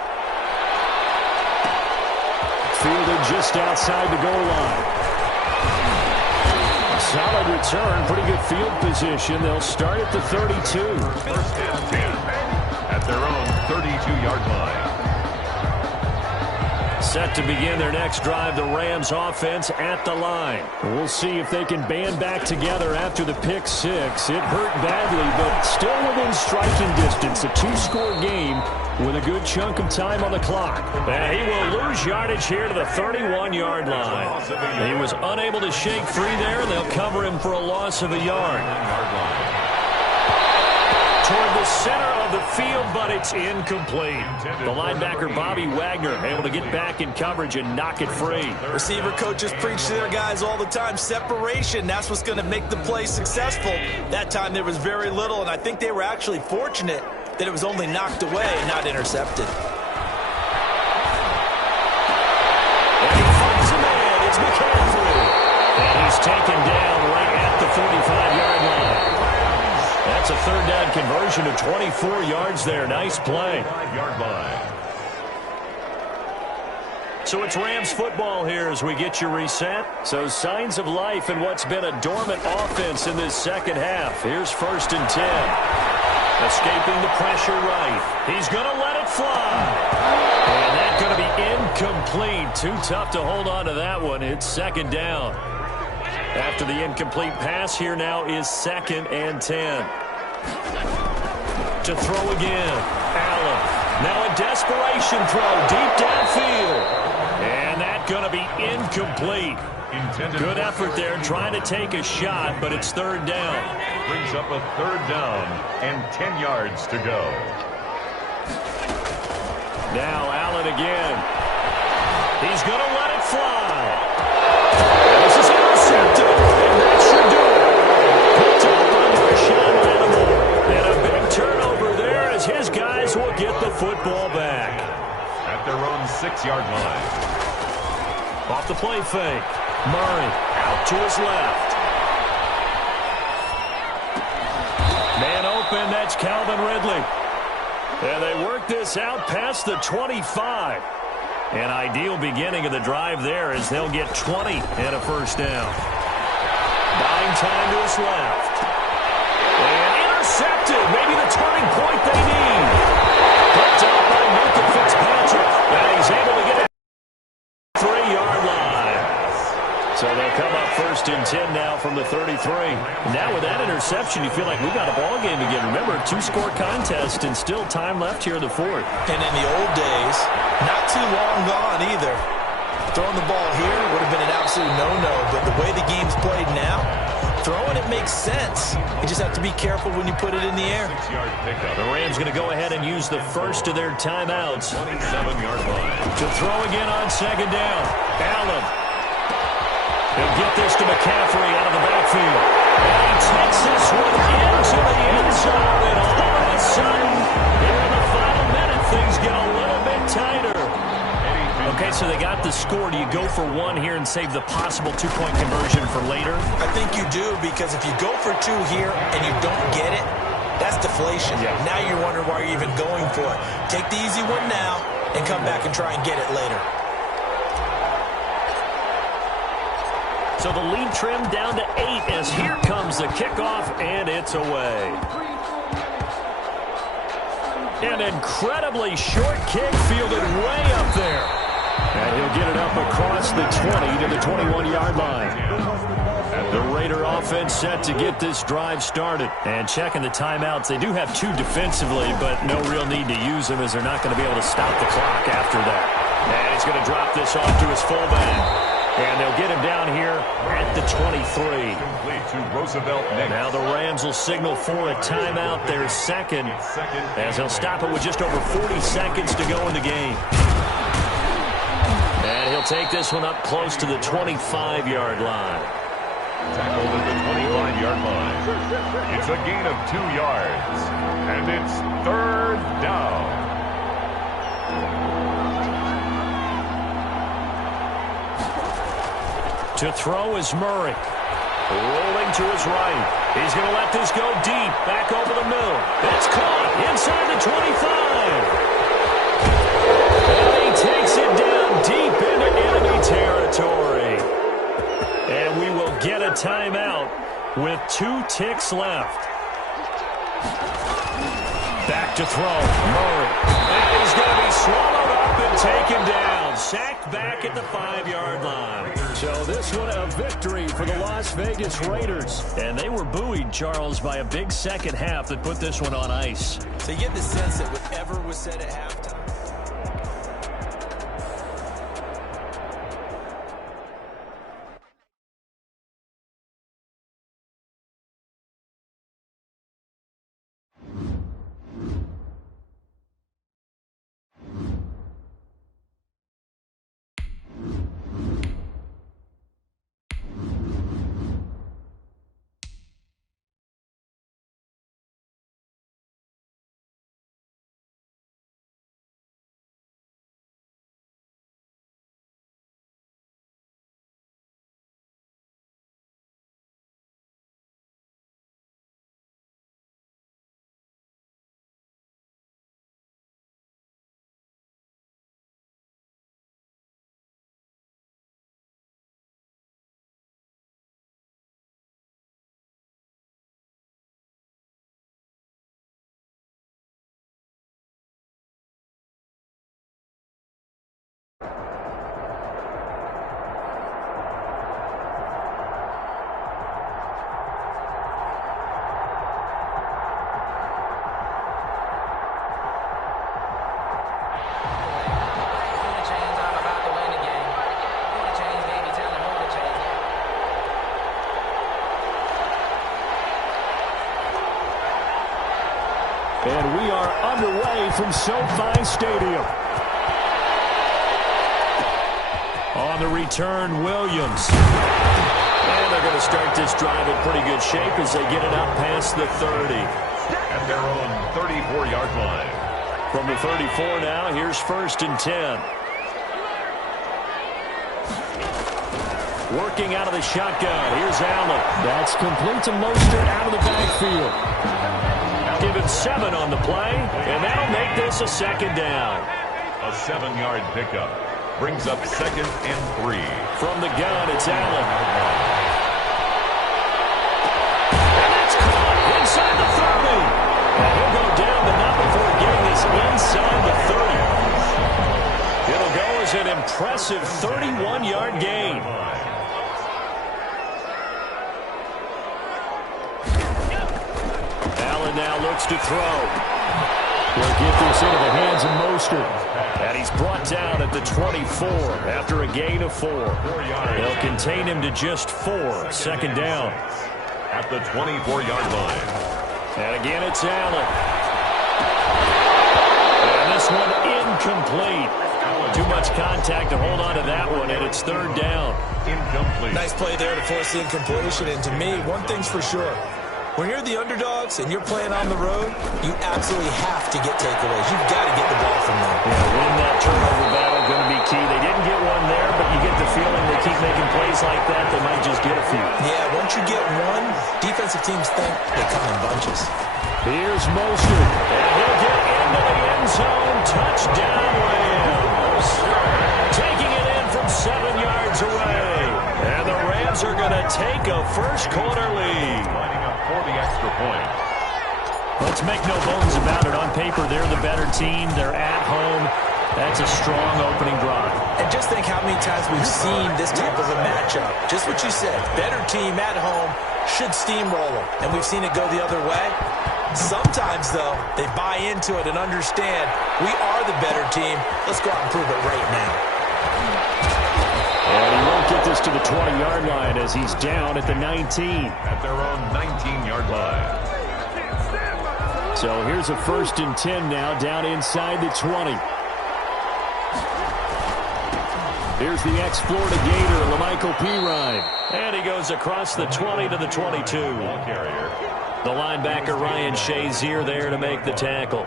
Fielded just outside the goal line. Solid return, pretty good field position. They'll start at the 32. First and 10 at their own 32-yard line. Set to begin their next drive, the Rams offense at the line. We'll see if they can band back together after the pick six. It hurt badly, but still within striking distance. A two-score game with a good chunk of time on the clock. And he will lose yardage here to the 31-yard line. He was unable to shake free there, and they'll cover him for a loss of a yard. Toward the center of the field, but it's incomplete. The linebacker, Bobby Wagner, able to get back in coverage and knock it free. Receiver coaches preach to their guys all the time. Separation, that's what's going to make the play successful. That time there was very little, and I think they were actually fortunate that it was only knocked away and not intercepted. And he finds a man. It's McCaffrey. And he's taken down right at the 45-yard line. That's a third down conversion of 24 yards there. Nice play. 5-yard line. So it's Rams football here as we get you reset. So signs of life in what's been a dormant offense in this second half. Here's 1st and 10. Escaping the pressure right. He's going to let it fly. And that's going to be incomplete. Too tough to hold on to that one. It's 2nd down. After the incomplete pass, here now is 2nd and 10. To throw again. Allen. Now a desperation throw deep downfield. And that's going to be incomplete. Good effort there trying to take a shot, but it's 3rd down. Brings up a 3rd down and 10 yards to go. Now Allen again. He's going to let it fly. This is intercepted, and that should do it. Picked up by Marshawn Lattimore. And a big turnover there as his guys will get the football back. At their own 6-yard line. Off the play fake. Murray out to his left. Man open, that's Calvin Ridley. And they work this out past the 25. An ideal beginning of the drive there as they'll get 20 and a 1st down. Buying time to his left. And intercepted. Maybe the turning point they need. Picked up by Minkah Fitzpatrick. And he's able to get it 3-yard line. So they'll come up 1st and 10 now from the 33. Now with that interception, you feel like we've got a ball game again. Remember, 2-score contest and still time left here in the 4th. And in the old days, not too long gone either. Throwing the ball here would have been an absolute no-no, but the way the game's played now, throwing it makes sense. You just have to be careful when you put it in the air. 6-yard pickup. The Rams going to go ahead and use the first of their timeouts. 27-yard line. To throw again on 2nd down. Allen. He'll get this to McCaffrey out of the backfield. And he takes this one into the end zone, and all of a sudden, here in the final minute, things get a little bit tighter. Okay, so they got the score. Do you go for one here and save the possible 2-point conversion for later? I think you do, because if you go for 2 here and you don't get it, that's deflation. Yeah. Now you're wondering why you're even going for it. Take the easy one now and come back and try and get it later. So the lead trimmed down to 8 as here comes the kickoff, and it's away. An incredibly short kick fielded way up there. And he'll get it up across the 20 to the 21-yard line. The Raider offense set to get this drive started. And checking the timeouts, they do have 2 defensively, but no real need to use them as they're not going to be able to stop the clock after that. And he's going to drop this off to his fullback. And they'll get him down here at the 23. Complete to Roosevelt next. Now the Rams will signal for a timeout. Their second, as they'll stop it with just over 40 seconds to go in the game. And he'll take this one up close to the 25-yard line. Tackled at the 25-yard line. It's a gain of 2 yards. And it's 3rd down. To throw is Murray. Rolling to his right. He's going to let this go deep. Back over the middle. It's caught inside the 25. And he takes it down deep into enemy territory. And we will get a timeout with 2 ticks left. Back to throw. Murray. And he's going to be swallowed up and taken down. Sacked back at the 5-yard line. So this one a victory for the Las Vegas Raiders. And they were buoyed, Charles, by a big second half that put this one on ice. So you get the sense that whatever was said at halftime. And we are underway from SoFi Stadium. On the return, Williams. And they're going to start this drive in pretty good shape as they get it up past the 30. At their own 34-yard line. From the 34 now, here's 1st and 10. Working out of the shotgun. Here's Allen. That's complete to Mostert out of the backfield. Given 7 on the play, and that'll make this a second down. A 7-yard pickup brings up 2nd and 3. From the gun, it's Allen. And that's caught inside the 30. And he'll go down, but not before getting this inside the 30. It'll go as an impressive 31-yard gain. Now looks to throw. He'll get this into the hands of Mostert. And he's brought down at the 24 after a gain of 4. They'll contain him to just 4. Second down. At the 24-yard line. And again, it's Allen. And this one incomplete. Too much contact to hold on to that one, and it's 3rd down. Incomplete. Nice play there to force the incompletion. And to me, one thing's for sure. When you're the underdogs and you're playing on the road, you absolutely have to get takeaways. You've got to get the ball from them. Yeah, win that turnover battle, going to be key. They didn't get one there, but you get the feeling they keep making plays like that, they might just get a few. Yeah, once you get one, defensive teams think they come in bunches. Here's Mostert, and he'll get into the end zone. Touchdown, Rams. Taking it in from 7 yards away. And the Rams are going to take a first-quarter lead. For the extra point. Let's make no bones about it. On paper, they're the better team. They're at home. That's a strong opening drive. And just think how many times we've seen this type of a matchup. Just what you said. Better team at home should steamroll them. And we've seen it go the other way. Sometimes, though, they buy into it and understand we are the better team. Let's go out and prove it right now. And he won't get this to the 20-yard line as he's down at the 19. At their own 19-yard line. So here's a 1st and 10 now down inside the 20. Here's the ex-Florida Gator, Lamichael Pirine. And he goes across the 20 to the 22. Ball carrier. The linebacker Ryan Shazier there to make the tackle.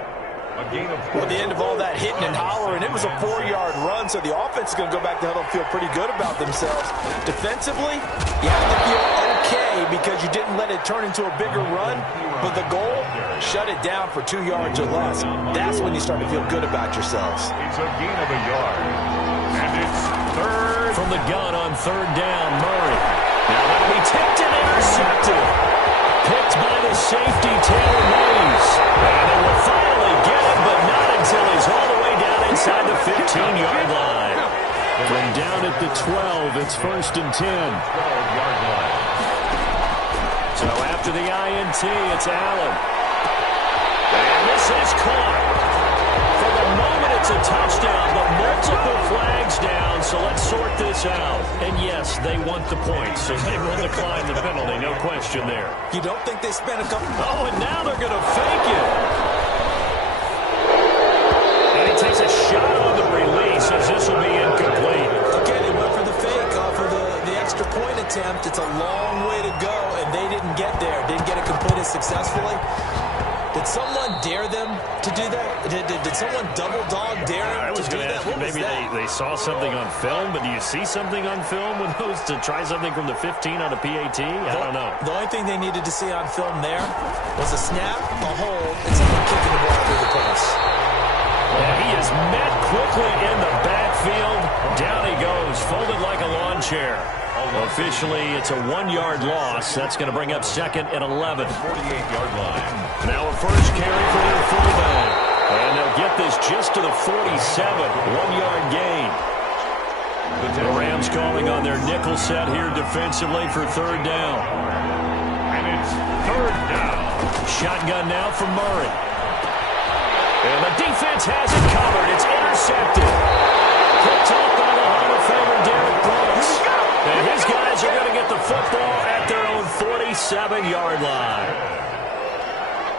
Well, at the end of all that hitting and hollering, it was a 4-yard run, so the offense is going to go back to huddle and feel pretty good about themselves. Defensively, you have to feel okay because you didn't let it turn into a bigger run, but the goal, shut it down for 2 yards or less. That's when you start to feel good about yourselves. It's a gain of a yard, and it's 3rd. From the gun on 3rd down, Murray. Now that'll be tipped and intercepted. Picked by the safety, Taylor Mays. And they will finally get the 12. It's 1st and 10. 12-yard line. So after the INT, it's Allen. And this is caught. For the moment, it's a touchdown, but multiple flags down, so let's sort this out. And yes, they want the points, so they will decline the penalty, no question there. You don't think they spent a couple... Oh, and now they're going to fake it. And he takes a shot on the release as this will be incomplete. Okay, they went for the fake off of the extra point attempt. It's a long way to go, and they didn't get there. Didn't get it completed successfully. Did someone dare them to do that? Did someone double-dog dare them to do that? What was maybe that? they saw something on film, but do you see something on film with those to try something from the 15 on a PAT? I don't know. The only thing they needed to see on film there was a snap, a hold, and someone kicking the ball through the press. Yeah, he is met quickly in the backfield. Down he goes, folded like a lawn chair. Officially, it's a 1-yard loss. That's going to bring up 2nd and 11. 48-yard line. Now a first carry for their fullback. And they'll get this just to the 47. 1-yard gain. The Rams calling on their nickel set here defensively for 3rd down. And it's 3rd down. Shotgun now from Murray. And the defense has it covered. It's intercepted. Picked off by the Hall of Famer Derek Brooks. And his guys are going to get the football at their own 47-yard line.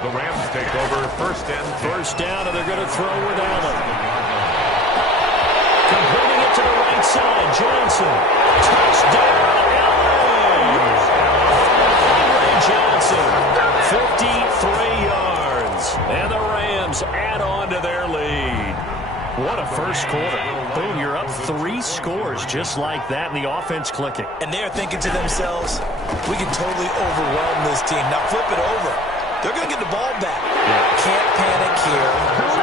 The Rams take over 1st and 10. 1st down, and they're going to throw with Allen. Completing it to the right side. Johnson. Touchdown, Allen! Ray Johnson. 53 yards. And the Rams add on to their lead. What a first quarter. Boom, you're up 3 scores just like that, and the offense clicking. And they're thinking to themselves, we can totally overwhelm this team. Now flip it over. They're going to get the ball back. Can't panic here.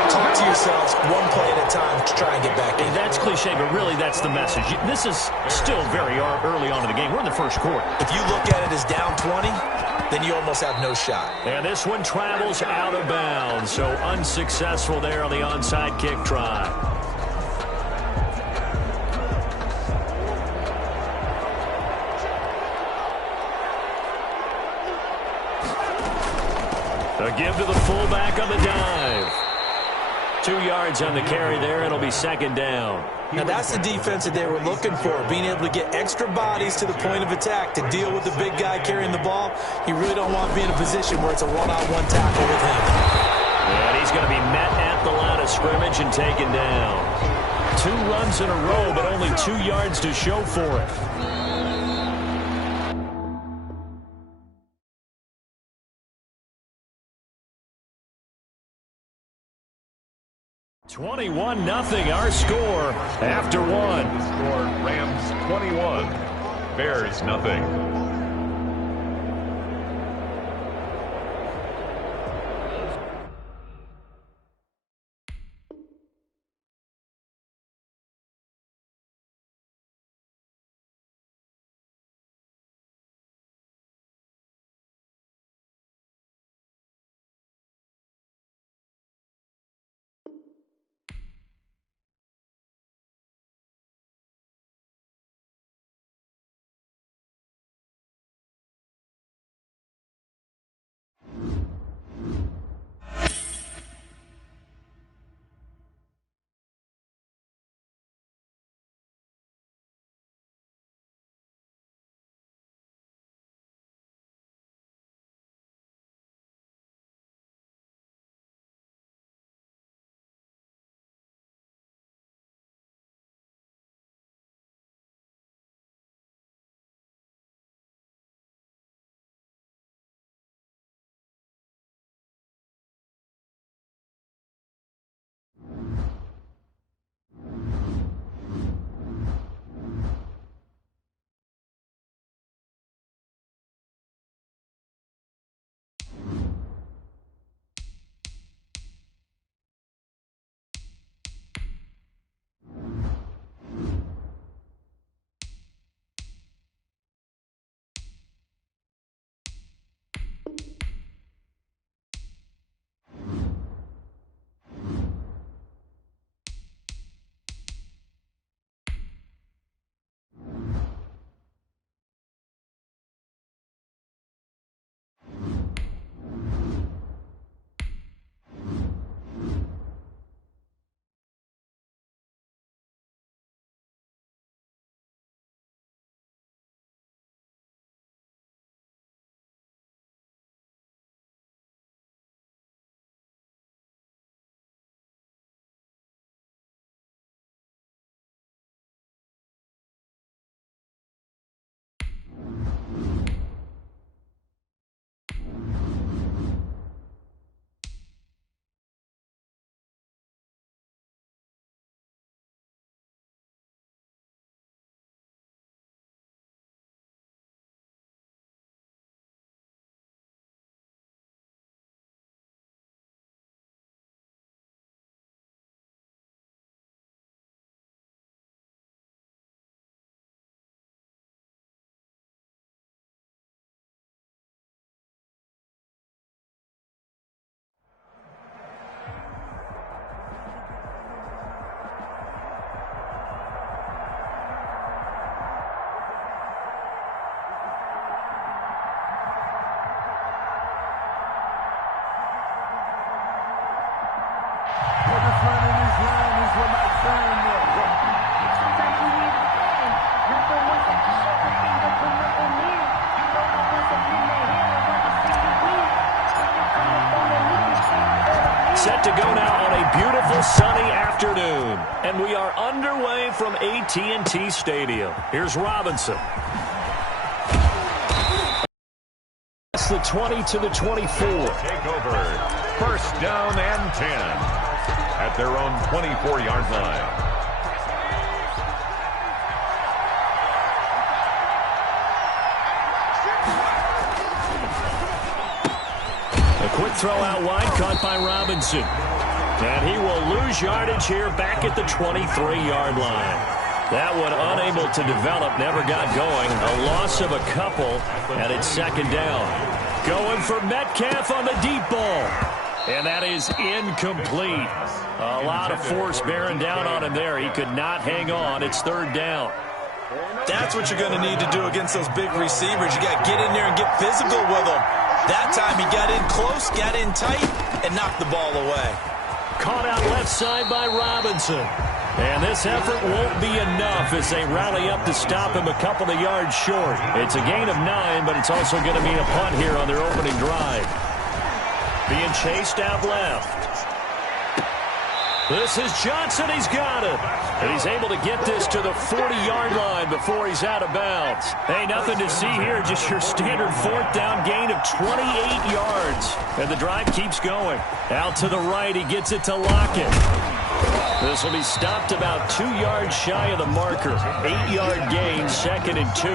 Talk to yourselves one play at a time to try and get back in. And that's cliche, but really that's the message. This is still very early on in the game. We're in the first quarter. If you look at it as down 20, then you almost have no shot. And this one travels out of bounds, so unsuccessful there on the onside kick try. A give to the fullback on the dive. 2 yards on the carry there. It'll be 2nd down. Now that's the defense that they were looking for, being able to get extra bodies to the point of attack to deal with the big guy carrying the ball. You really don't want to be in a position where it's a one-on-one tackle with him. And he's going to be met at the line of scrimmage and taken down. 2 runs in a row, but only 2 yards to show for it. 21-0 our score after 1. The score, Rams 21, Bears nothing. Set to go now on a beautiful sunny afternoon. And we are underway from AT&T Stadium. Here's Robinson. That's the 20 to the 24. Take over. First down and 10 at their own 24-yard line. A quick throw out wide, caught by Robinson. And he will lose yardage here back at the 23-yard line. That one unable to develop, never got going. A loss of a couple, and it's second down. Going for Metcalf on the deep ball. And that is incomplete. A lot of force bearing down on him there. He could not hang on. It's third down. That's what you're going to need to do against those big receivers. You got to get in there and get physical with them. That time he got in close, got in tight, and knocked the ball away. Caught out left side by Robinson. And this effort won't be enough as they rally up to stop him a couple of yards short. It's a gain of 9, but it's also going to mean a punt here on their opening drive. Being chased out left. This is Johnson. He's got it. And he's able to get this to the 40-yard line before he's out of bounds. Hey, nothing to see here. Just your standard fourth down gain of 28 yards. And the drive keeps going. Out to the right. He gets it to Lockett. This will be stopped about 2 yards shy of the marker. 8-yard gain, second and 2. 8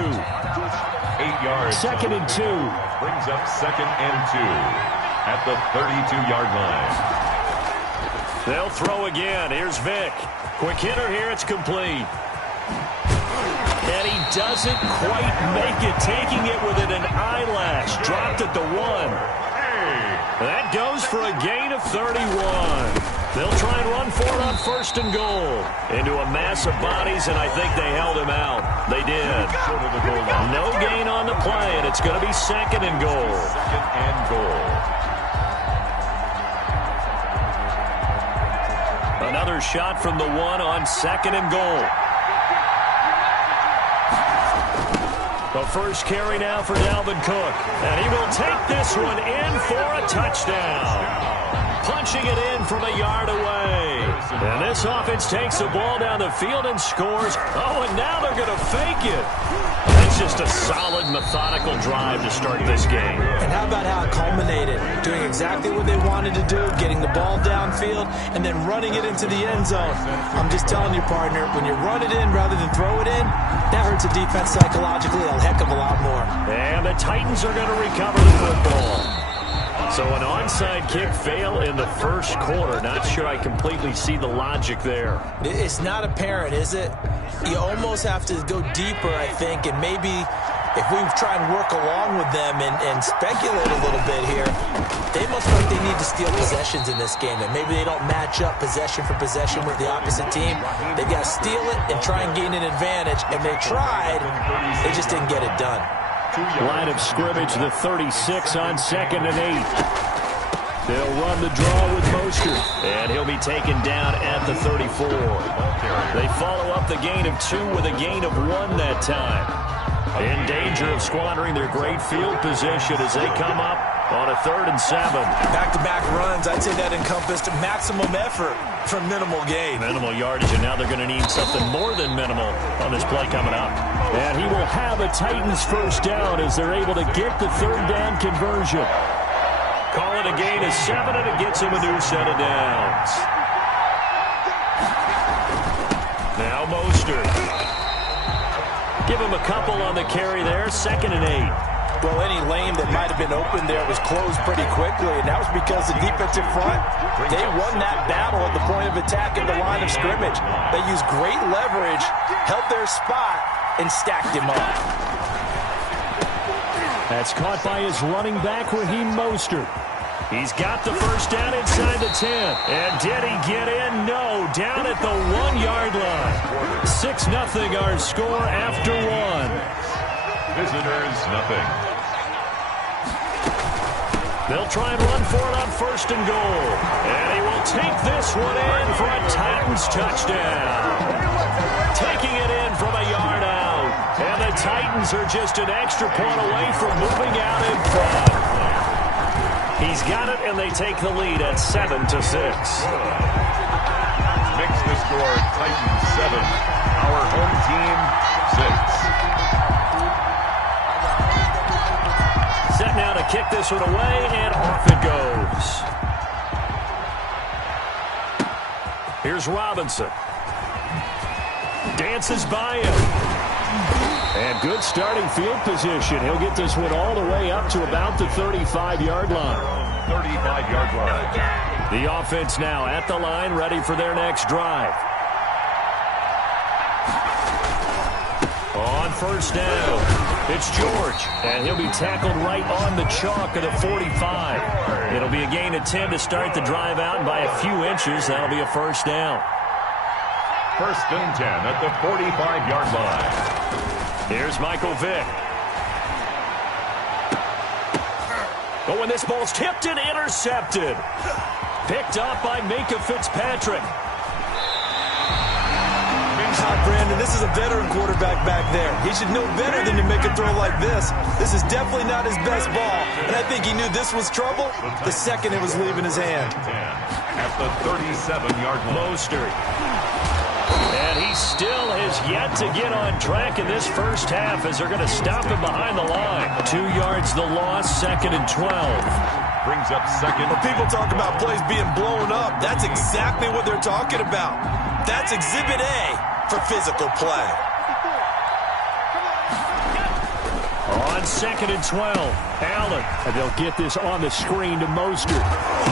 yards. Second and 2. Brings up second and 2 at the 32-yard line. They'll throw again. Here's Vick. Quick hitter here. It's complete. And he doesn't quite make it. Taking it within an eyelash. Dropped at the 1. That goes for a gain of 31. They'll try and run for it on first and goal. Into a mass of bodies, and I think they held him out. They did. No gain on the play, and it's going to be second and goal. Second and goal. Another shot from the 1 on second and goal. The first carry now for Dalvin Cook. And he will take this one in for a touchdown. Punching it in from a yard away. And this offense takes the ball down the field and scores. Oh, and now they're going to fake it. That's just a solid, methodical drive to start this game. And how about how it culminated? Doing exactly what they wanted to do, getting the ball downfield, and then running it into the end zone. I'm just telling you, partner, when you run it in rather than throw it in, that hurts a defense psychologically a heck of a lot more. And the Titans are going to recover the football. So an onside kick fail in the first quarter. Not sure I completely see the logic there. It's not apparent, is it? You almost have to go deeper, I think, and maybe if we try and work along with them and speculate a little bit here, they must think they need to steal possessions in this game, and maybe they don't match up possession for possession with the opposite team. They've got to steal it and try and gain an advantage, and they tried. They just didn't get it done. Line of scrimmage, the 36 on second and 8. They'll run the draw with Mostert, and he'll be taken down at the 34. They follow up the gain of 2 with a gain of 1 that time. In danger of squandering their great field position as they come up on a 3rd and 7. Back-to-back runs, I'd say that encompassed maximum effort for minimal gain. Minimal yardage, and now they're going to need something more than minimal on this play coming up. And he will have a Titans first down as they're able to get the 3rd down conversion. Call it a gain of 7, and it gets him a new set of downs. Now Mostert. Give him a couple on the carry there, 2nd and 8. Well, any lane that might have been open there was closed pretty quickly, and that was because the defensive front, they won that battle at the point of attack at the line of scrimmage. They used great leverage, held their spot, and stacked him up. That's caught by his running back, Raheem Mostert. He's got the first down inside the 10. And did he get in? No. Down at the 1-yard line. 6-0 our score after 1. Visitors, nothing. They'll try and run for it on first and goal. And he will take this one in for a Titans touchdown. Taking it in from a yard out. And the Titans are just an extra point away from moving out in front. He's got it, and they take the lead at 7-6. Makes the score Titans 7. Our home team 6. Set now to kick this one away, and off it goes. Here's Robinson. Dances by him. And good starting field position. He'll get this one all the way up to about the 35-yard line. 35-yard line. The offense now at the line, ready for their next drive. On first down, it's George, and he'll be tackled right on the chalk of the 45. It'll be a gain of 10 to start the drive out, and by a few inches, that'll be a first down. First and 10 at the 45-yard line. Here's Michael Vick. Oh, and this ball's tipped and intercepted. Picked up by Minkah Fitzpatrick. Brandon, this is a veteran quarterback back there. He should know better than to make a throw like this. This is definitely not his best ball, and I think he knew this was trouble the second it was leaving his hand. At the 37-yard line. Mostert. And he still has yet to get on track in this first half as they're going to stop him behind the line. 2 yards the loss, 2nd and 12. Brings up second. When people talk about plays being blown up, that's exactly what they're talking about. That's Exhibit A for physical play. On 2nd and 12, Allen. And they'll get this on the screen to Mostert.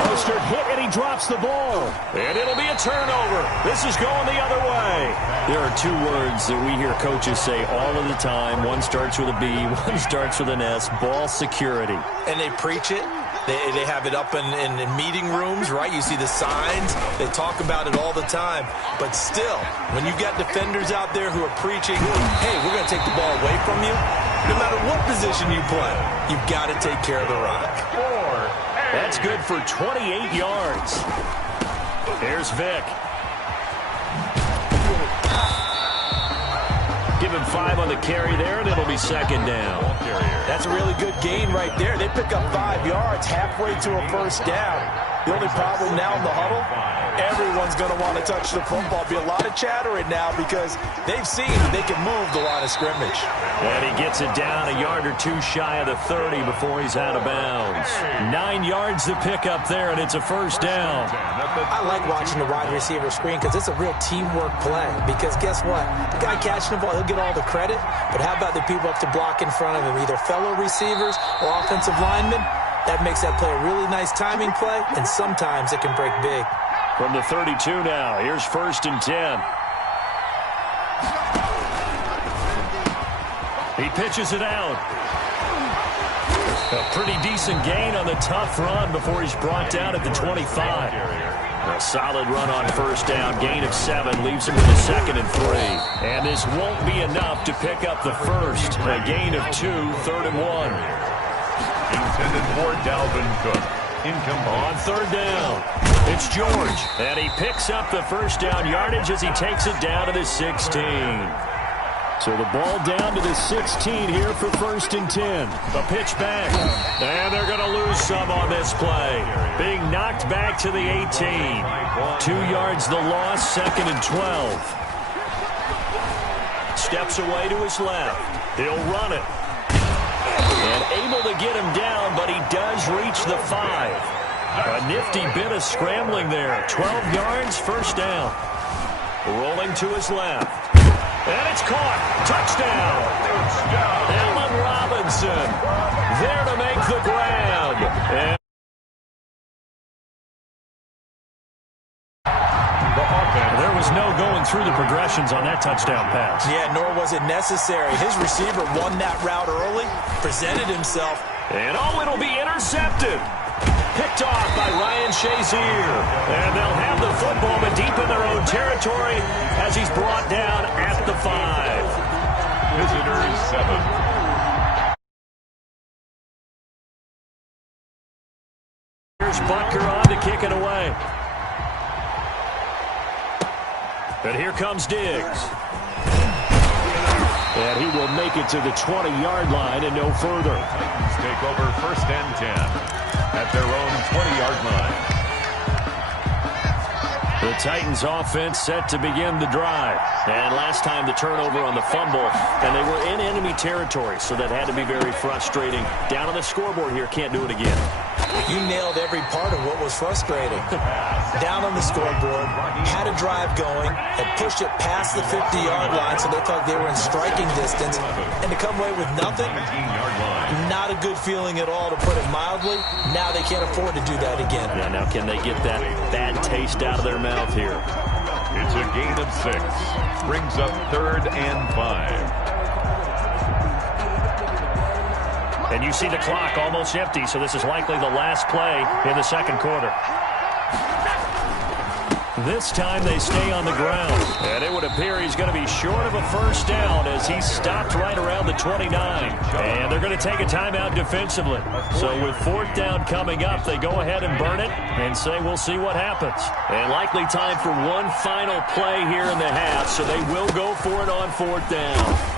Mostert hit, and he drops the ball. And it'll be a turnover. This is going the other way. There are 2 words that we hear coaches say all of the time. One starts with a B, one starts with an S. Ball security. And they preach it. They have it up in meeting rooms, right? You see the signs. They talk about it all the time. But still, when you got defenders out there who are preaching, hey, we're going to take the ball away from you, no matter what position you play, you've got to take care of the rock. That's good for 28 yards. Here's Vick. Give him 5 on the carry there, and it'll be 2nd down. That's a really good gain right there. They pick up 5 yards halfway to a first down. The only problem now in the huddle, everyone's going to want to touch the football. Be a lot of chattering now because they've seen that they can move the line of scrimmage. And he gets it down a yard or 2 shy of the 30 before he's out of bounds. 9 yards to pick up there, and it's a first down. I like watching the wide receiver screen because it's a real teamwork play. Because guess what? The guy catching the ball, he'll get all the credit. But how about the people up to block in front of him, either fellow receivers or offensive linemen? That makes that play a really nice timing play, and sometimes it can break big. From the 32 now, here's 1st and 10. He pitches it out. A pretty decent gain on the tough run before he's brought down at the 25. A solid run on first down. Gain of 7 leaves him with a 2nd and 3. And this won't be enough to pick up the first. A gain of 2, 3rd and 1. Intended for Dalvin Cook. On 3rd down, it's George. And he picks up the first down yardage as he takes it down to the 16. So the ball down to the 16 here for 1st and 10. The pitch back. And they're going to lose some on this play. Being knocked back to the 18. 2 yards the loss, 2nd and 12. Steps away to his left. He'll run it. And able to get him down, but he does reach the 5. A nifty bit of scrambling there. 12 yards, first down. Rolling to his left. And it's caught. Touchdown. Allen Robinson there to make the grab. And there was no going through the progressions on that touchdown pass. Yeah, nor was it necessary. His receiver won that route early, presented himself. And it'll be intercepted. Picked off by Ryan Shazier. And they'll have the football but deep in their own territory as he's brought down at the 5. Visitors 7. Here's Butker on to kick it away. And here comes Diggs. And he will make it to the 20-yard line and no further. Titans take over 1st and 10. at their own 20-yard line. The Titans offense set to begin the drive. And last time the turnover on the fumble, and they were in enemy territory, so that had to be very frustrating. Down on the scoreboard here, can't do it again. You nailed every part of what was frustrating. Down on the scoreboard, had a drive going, had pushed it past the 50-yard line, so they thought they were in striking distance, and to come away with nothing, not a good feeling at all, to put it mildly. Now they can't afford to do that again. Yeah, now can they get that bad taste out of their mouth here? It's a gain of 6. Brings up 3rd and 5. And you see the clock almost empty, so this is likely the last play in the second quarter. This time they stay on the ground, and it would appear he's going to be short of a first down as he's stopped right around the 29. And they're going to take a timeout defensively. So with 4th down coming up, they go ahead and burn it and say we'll see what happens. And likely time for one final play here in the half, so they will go for it on 4th down.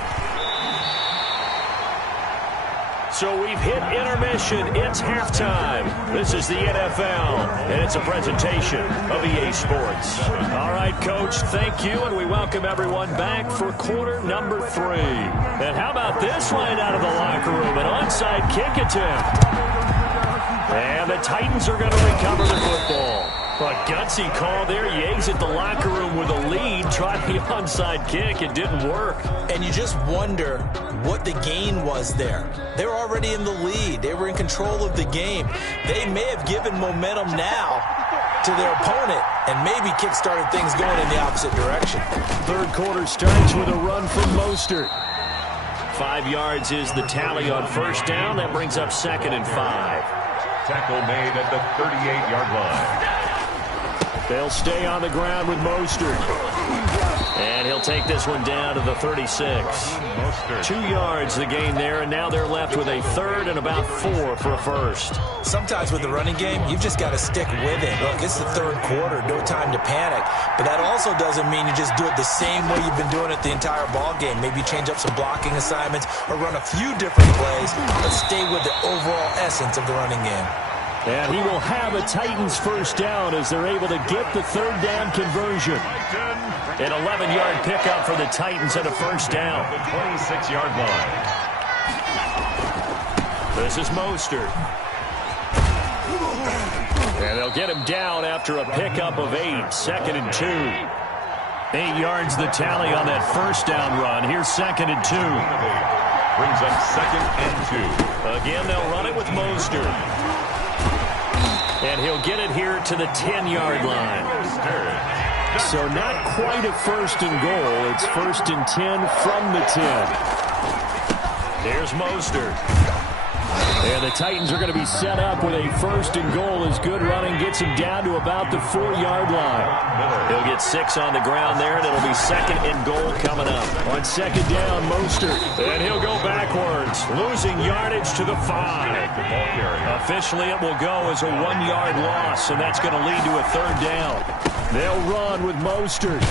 So we've hit intermission. It's halftime. This is the NFL, and it's a presentation of EA Sports. All right, Coach, thank you, and we welcome everyone back for quarter number 3. And how about this right out of the locker room? An onside kick attempt. And the Titans are going to recover the football. A gutsy call there. He exits the locker room with a lead. Tried the onside kick. It didn't work. And you just wonder what the gain was there. They were already in the lead. They were in control of the game. They may have given momentum now to their opponent and maybe kick-started things going in the opposite direction. Third quarter starts with a run from Mostert. 5 yards is the tally on first down. That brings up 2nd and 5. Tackle made at the 38-yard line. They'll stay on the ground with Mostert. And he'll take this one down to the 36. 2 yards the gain there, and now they're left with a 3rd and about 4 for a first. Sometimes with the running game, you've just got to stick with it. Look, it's the third quarter, no time to panic. But that also doesn't mean you just do it the same way you've been doing it the entire ball game. Maybe change up some blocking assignments or run a few different plays, but stay with the overall essence of the running game. And he will have a Titans first down as they're able to get the 3rd down conversion. An 11-yard pickup for the Titans and a first down. The 26-yard line. This is Mostert. And they'll get him down after a pickup of 8. 2nd and 2. 8 yards the tally on that first down run. Here's 2nd and 2. Brings up 2nd and 2. Again, they'll run it with Mostert. And he'll get it here to the 10-yard line. So not quite a 1st and goal. It's 1st and 10 from the 10. There's Mostert. And the Titans are going to be set up with a 1st and goal as good running gets him down to about the 4-yard line. He'll get 6 on the ground there, and it'll be 2nd and goal coming up. On 2nd down, Mostert. And he'll go backwards, losing yardage to the 5. Officially, it will go as a 1-yard loss, and that's going to lead to a 3rd down. They'll run with Mostert.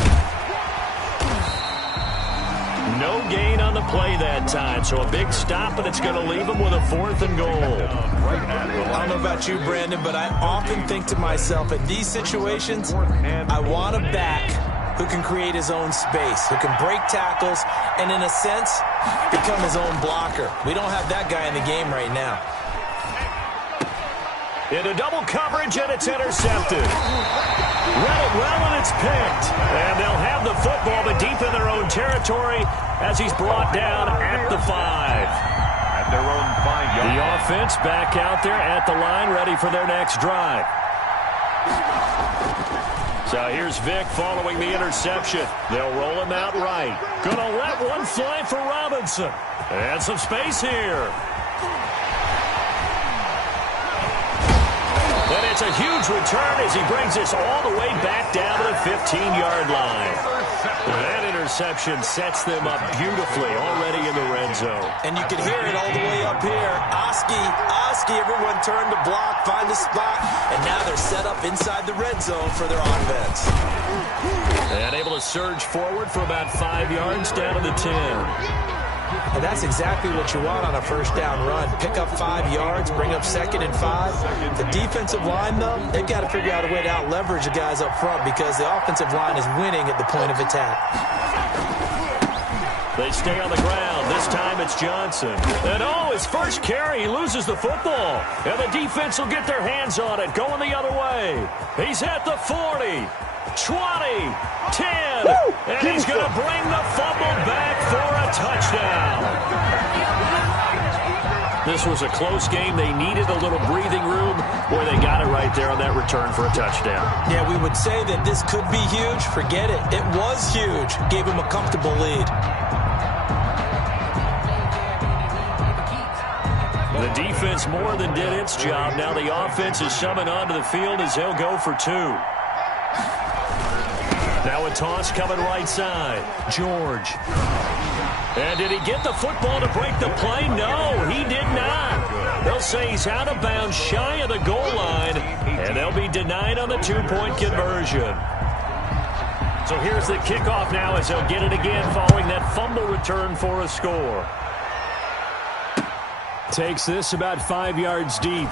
No gain on the play that time, so a big stop, and it's going to leave him with a 4th and goal. I don't know about you, Brandon, but I often think to myself, in these situations, I want a back who can create his own space, who can break tackles, and in a sense, become his own blocker. We don't have that guy in the game right now. Into double coverage, and it's intercepted. Read it well, and it's picked. And they'll have the football, but deep in their own territory as he's brought down at the 5. At their own 5-yard line. The offense back out there at the line, ready for their next drive. So here's Vick following the interception. They'll roll him out right. Gonna let one fly for Robinson. And some space here. And it's a huge return as he brings this all the way back down to the 15-yard line. That interception sets them up beautifully already in the red zone. And you can hear it all the way up here. Oski, everyone turned to block, find a spot, and now they're set up inside the red zone for their offense. And able to surge forward for about 5 yards down to the 10. And that's exactly what you want on a first down run. Pick up 5 yards, bring up 2nd and 5. The defensive line, though, they've got to figure out a way to out-leverage the guys up front because the offensive line is winning at the point of attack. They stay on the ground. This time it's Johnson. And his first carry, he loses the football. And the defense will get their hands on it, going the other way. He's at the 40, 20, 10. And he's going to bring the fumble back for a touchdown. This was a close game. They needed a little breathing room. Boy, they got it right there on that return for a touchdown. Yeah, we would say that this could be huge. Forget it. It was huge. Gave him a comfortable lead. The defense more than did its job. Now the offense is summoned onto the field as they'll go for 2. Now a toss coming right side. George. And did he get the football to break the play? No, he did not. They'll say he's out of bounds shy of the goal line, and they'll be denied on the 2-point conversion. So here's the kickoff now as they'll get it again following that fumble return for a score. Takes this about 5 yards deep.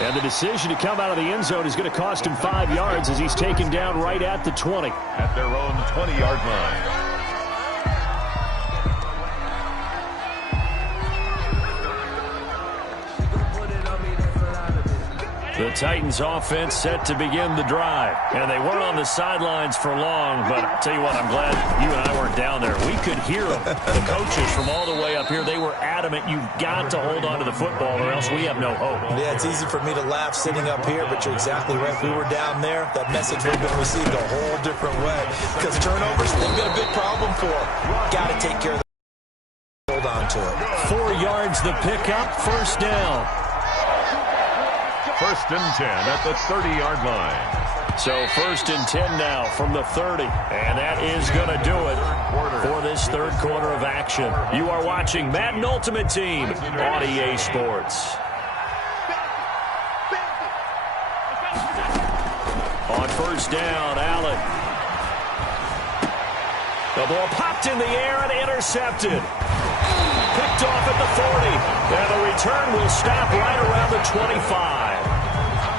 And the decision to come out of the end zone is going to cost him 5 yards as he's taken down right at the 20. At their own 20-yard line. The Titans offense set to begin the drive. And they weren't on the sidelines for long, but I'll tell you what, I'm glad you and I weren't down there. We could hear them. The coaches from all the way up here, they were adamant, you've got to hold on to the football or else we have no hope. Yeah, it's easy for me to laugh sitting up here, but you're exactly right. If we were down there, that message would have been received a whole different way. Because turnovers, they've been a big problem for them. Got to take care of the hold on to it. 4 yards the pickup, first down. 1st and 10 at the 30-yard line. So 1st and 10 now from the 30. And that is going to do it for this third quarter of action. You are watching Madden Ultimate Team on EA Sports. On first down, Allen. The ball popped in the air and intercepted. Picked off at the 40. And the return will stop right around the 25.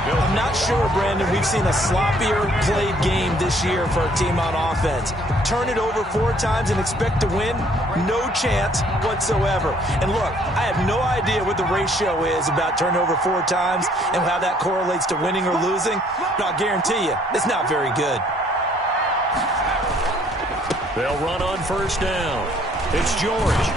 I'm not sure, Brandon, we've seen a sloppier played game this year for a team on offense. Turn it over 4 times and expect to win? No chance whatsoever. And look, I have no idea what the ratio is about turning over 4 times and how that correlates to winning or losing. But I'll guarantee you, it's not very good. They'll run on first down. It's George.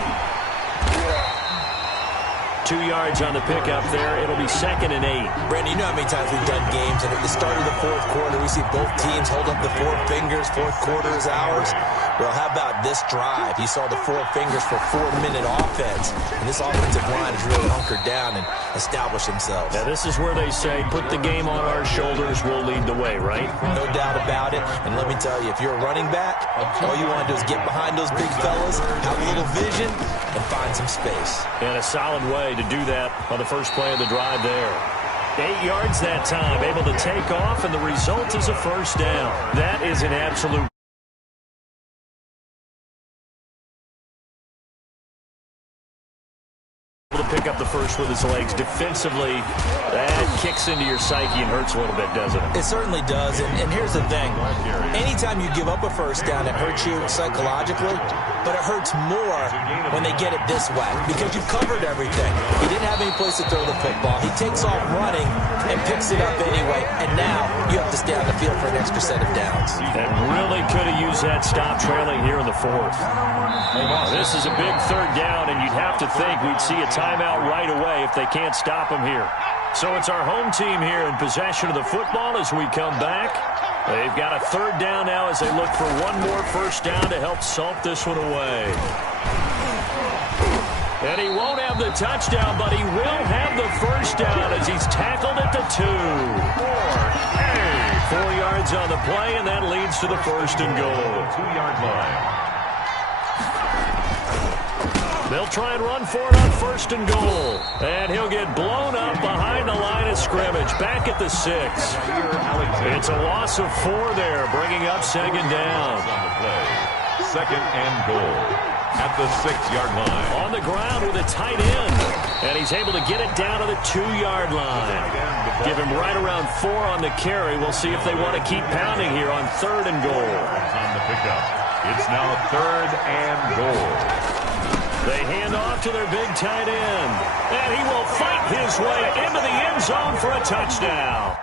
2 yards on the pickup there. It'll be 2nd and 8. Brandon, you know how many times we've done games, and at the start of the fourth quarter, we see both teams hold up the 4 fingers. Fourth quarter is ours. Well, how about this drive? You saw the 4 fingers for 4-minute offense, and this offensive line has really hunkered down and established themselves. Now, this is where they say, put the game on our shoulders, we'll lead the way, right? No doubt about it. And let me tell you, if you're a running back, all you want to do is get behind those big fellas, have a little vision, and find some space. And a solid way to do that on the first play of the drive there. 8 yards that time, able to take off, and the result is a first down. That is an absolute to pick up the first with his legs. Defensively, that kicks into your psyche and hurts a little bit, doesn't it? It certainly does. And here's the thing. Anytime you give up a first down, it hurts you psychologically, but it hurts more when they get it this way because you've covered everything. He didn't have any place to throw the football. He takes off running and picks it up anyway, and now you have to stay on the field for an extra set of downs. And really could have used that stop trailing here in the fourth. This is a big third down, and you'd have to think we'd see a timeout right away if they can't stop him here. So it's our home team here in possession of the football as we come back. They've got a third down now as they look for one more first down to help salt this one away. And he won't have the touchdown, but he will have the first down as he's tackled at the 2. 4 yards on the play, and that leads to the first and goal. 2-yard line. They'll try and run for it on first and goal. And he'll get blown up behind the line of scrimmage, back at the 6. It's a loss of 4 there, bringing up second down. second and goal at the 6-yard line. On the ground with a tight end. And he's able to get it down to the 2-yard line. Give him right around 4 on the carry. We'll see if they want to keep pounding here on 3rd and goal. On the pickup. It's now 3rd and goal. They hand off to their big tight end. And he will fight his way into the end zone for a touchdown.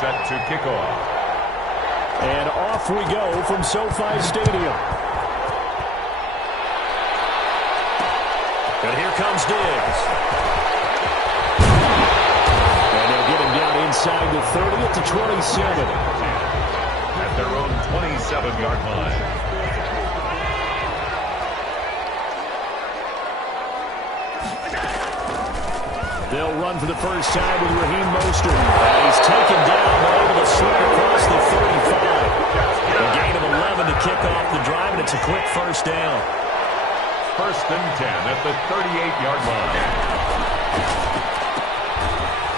Set to kick off. And off we go from SoFi Stadium. And here comes Diggs. And they'll get him down inside the 30 at the 27. At their own 27-yard line. They'll run for the first time with Raheem Mostert. And he's taken down, but able to slip across the 35. A gain of 11 to kick off the drive, and it's a quick first down. 1st and 10 at the 38-yard line.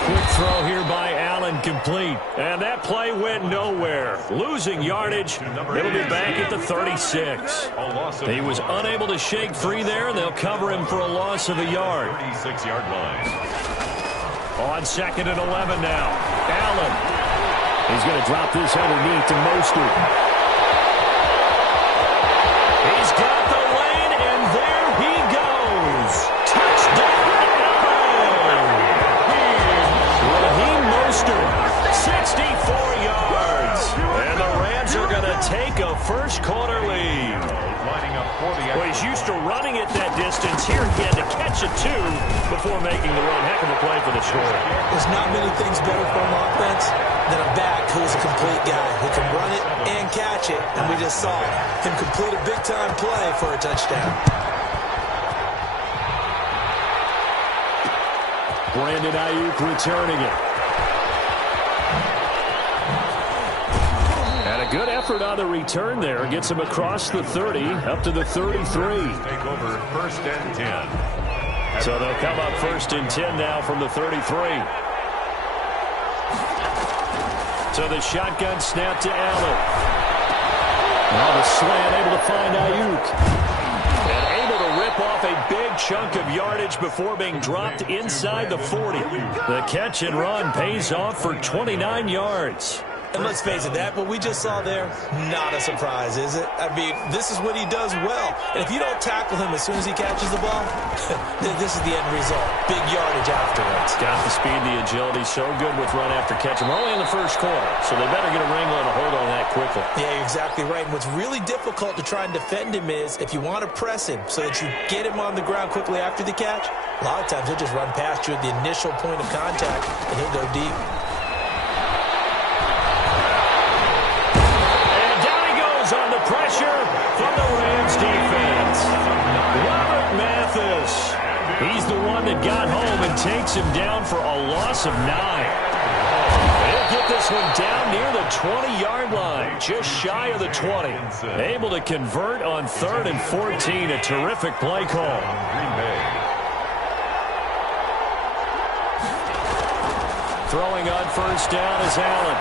Quick throw here by Allen, complete. And that play went nowhere. Losing yardage. It'll be back at the 36. He was unable to shake free there, and they'll cover him for a loss of a yard. 36-yard line. On 2nd and 11 now. Allen. He's going to drop this underneath to Mostert. He's got the lane, and there he goes. Touchdown, Allen. Raheem Mostert, 64 yards. And the Rams are going to take a first-quarter lead. Well, he's used to running it that distance. Here he had to catch it, too, before making the run. Heck of a play for the score. There's not many things better for an offense than a back who's a complete guy who can run it and catch it. And we just saw him complete a big-time play for a touchdown. Brandon Ayuk returning it. And a good effort on the return there. Gets him across the 30, up to the 33. Take over 1st and 10. So they'll come up 1st and 10 now from the 33. So the shotgun snap to Allen. Now the slant able to find Ayuk. And able to rip off a big chunk of yardage before being dropped inside the 40. The catch and run pays off for 29 yards. And let's face it, that what we just saw there, not a surprise, is it? I mean, this is what he does well. And if you don't tackle him as soon as he catches the ball, this is the end result. Big yardage afterwards. Got the speed, the agility, so good with run after catch. We're only in the first quarter, so they better get a wrangle and a hold on that quickly. Yeah, you're exactly right. And what's really difficult to try and defend him is if you want to press him so that you get him on the ground quickly after the catch, a lot of times he'll just run past you at the initial point of contact, and he'll go deep. Under pressure from the Rams defense. Robert Mathis. He's the one that got home and takes him down for a loss of 9. They'll get this one down near the 20-yard line, just shy of the 20. Able to convert on 3rd and 14. A terrific play call. Throwing on first down is Allen.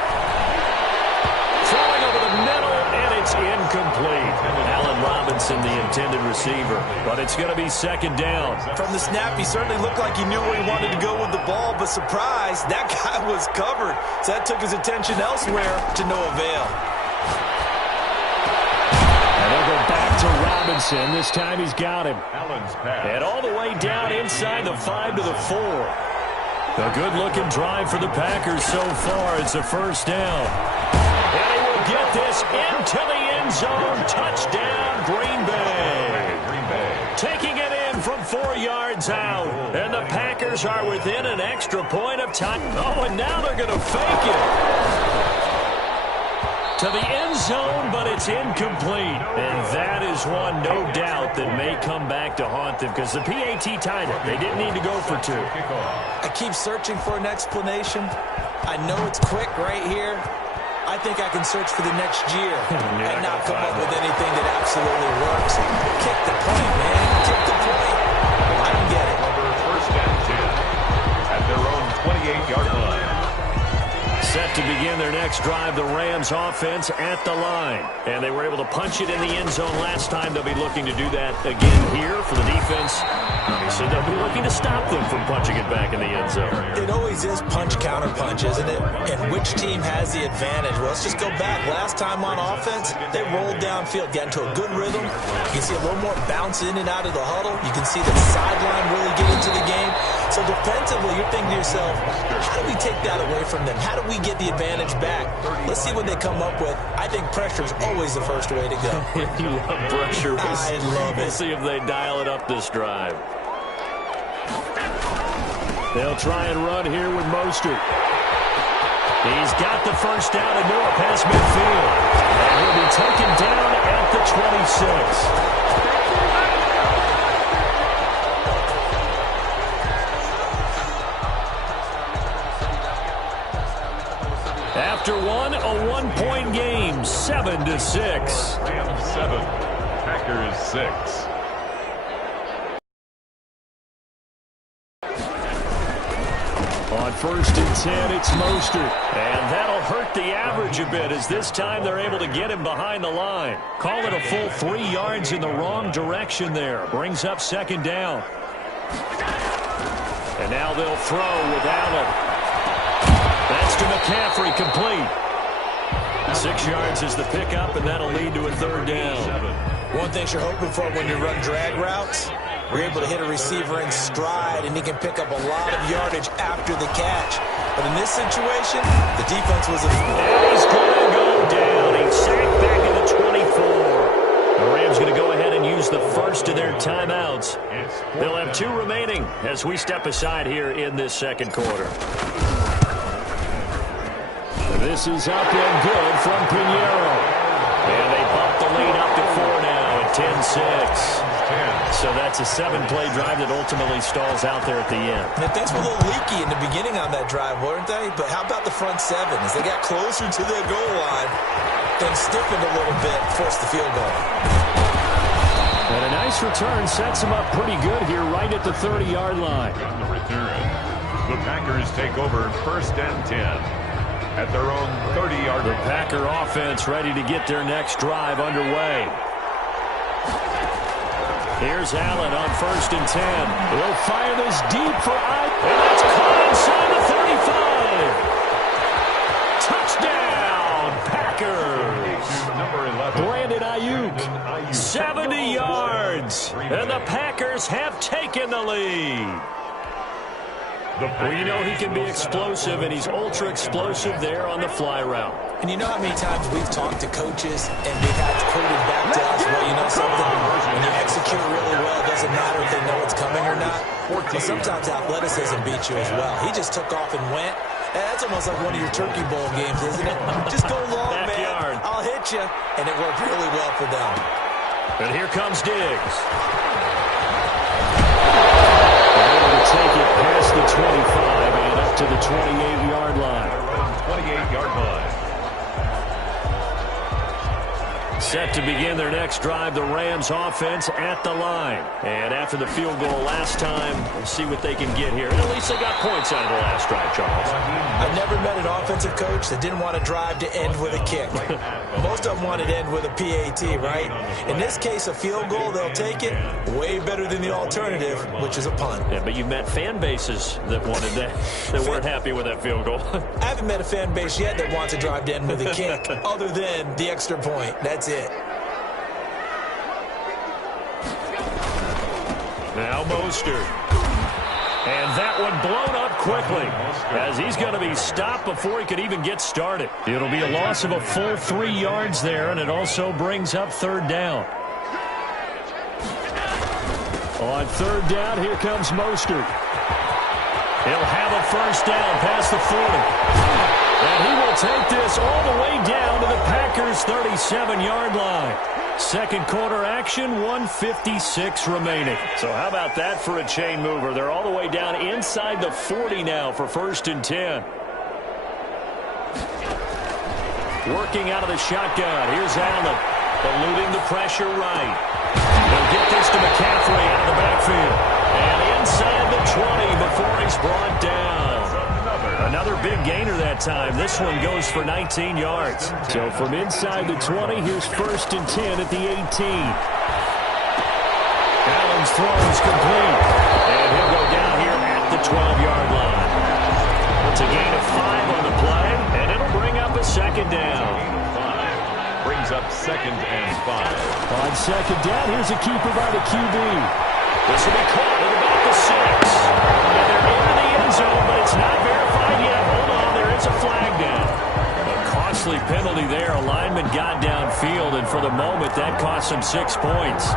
Throwing over the middle, and it's incomplete. Allen Robinson, the intended receiver. But it's going to be second down. From the snap, he certainly looked like he knew where he wanted to go with the ball, but surprise, that guy was covered. So that took his attention elsewhere to no avail. And they'll go back to Robinson. This time he's got him. And all the way down inside the 5 to the 4. A good-looking drive for the Packers so far. It's a first down. And he will get this into the end zone. Touchdown, Green Bay. Taking it in from 4 yards out. And the Packers are within an extra point of time. Oh, and now they're going to fake it to the end zone, but it's incomplete. And that is one, no doubt, that may come back to haunt them because the PAT tied it. They didn't need to go for 2. I keep searching for an explanation. I know it's quick right here. I think I can search for the next year and not come up with anything that absolutely works. Kick the point, man. Kick the point. I don't get it. First and 10 at their own 28-yard line. Set to begin their next drive, the Rams offense at the line. And they were able to punch it in the end zone last time. They'll be looking to do that again here for the defense. So they'll be looking to stop them from punching it back in the end zone. It always is punch-counter-punch, isn't it? And which team has the advantage? Well, let's just go back. Last time on offense, they rolled downfield, got into a good rhythm. You can see a little more bounce in and out of the huddle. You can see the sideline really get into the game. So defensively, you're thinking to yourself, how do we take that away from them? How do we get the advantage back? Let's see what they come up with. I think pressure is always the first way to go. You love pressure. I love it. We'll see if they dial it up this drive. They'll try and run here with Mostert. He's got the first down and more past midfield. And he'll be taken down at the 26. After a one-point game, 7-6. Rams 7, Packers 6. On first and 10, it's Mostert. And that'll hurt the average a bit as this time they're able to get him behind the line. Call it a full 3 yards in the wrong direction there. Brings up second down. And now they'll throw with Allen. That's to McCaffrey, complete. 6 yards is the pickup, and that'll lead to a third down. One thing you're hoping for when you run drag routes, you're able to hit a receiver in stride, and he can pick up a lot of yardage after the catch. But in this situation, the defense was... And he's going to go down. He's sacked back at the 24. The Rams going to go ahead and use the first of their timeouts. They'll have 2 remaining as we step aside here in this second quarter. This is up and good from Pinheiro. And they bump the lead up to 4 now at 10-6. So that's a 7-play drive that ultimately stalls out there at the end. And things were a little leaky in the beginning on that drive, weren't they? But how about the front 7? As they got closer to their goal line, things stiffened a little bit, forced the field goal. And a nice return sets them up pretty good here right at the 30-yard line. The return. The Packers take over first and 10. At their own 30-yard line. The Packer offense ready to get their next drive underway. Here's Allen on first and 10. He'll fire this deep for Ayuk. And that's caught inside the 35. Touchdown, Packers. Number 11. Brandon Ayuk, 70 yards. And the Packers have taken the lead. Well, you know he can be explosive, and he's ultra-explosive there on the fly route. And you know how many times we've talked to coaches and we've had quoted back to us, well, you know something, when you execute really well, it doesn't matter if they know it's coming or not. But sometimes athleticism beats you as well. He just took off and went. And that's almost like one of your Turkey Bowl games, isn't it? Just go long, man. I'll hit you. And it worked really well for them. And here comes Diggs. Take it past the 25 and up to the 28-yard line. 28-yard line. Set to begin their next drive, the Rams offense at the line. And after the field goal last time, we'll see what they can get here. And at least they got points out of the last drive, Charles. I've never met an offensive coach that didn't want to drive to end with a kick. Most of them wanted to end with a PAT, right? In this case, a field goal, they'll take it. Way better than the alternative, which is a punt. Yeah, but you've met fan bases that wanted that, that weren't happy with that field goal. I haven't met a fan base yet that wants to drive to end with a kick, other than the extra point. That's it. Now Mostert. And that one blown up quickly as he's going to be stopped before he could even get started. It'll be a loss of a full 3 yards there, and it also brings up third down. On third down, here comes Mostert. He'll have a first down past the 40. And he will take this all the way down to the Packers' 37-yard line. Second quarter action, 1:56 remaining. So how about that for a chain mover? They're all the way down inside the 40 now for 1st and 10. Working out of the shotgun. Here's Allen, eluding the pressure right. They'll get this to McCaffrey out of the backfield. And inside the 20 before he's brought down. Another big gainer that time. This one goes for 19 yards. So from inside the 20, here's 1st and 10 at the 18. Allen's throw is complete. And he'll go down here at the 12-yard line. It's a gain of 5 on the play, and it'll bring up a second down. Brings up 2nd and 5. On second down, here's a keeper by the QB. This will be caught at about the 6. And they're into the end zone, but it's not verified yet. Hold on, there is a flag down. A costly penalty there. A lineman got downfield, and for the moment, that cost him 6 points.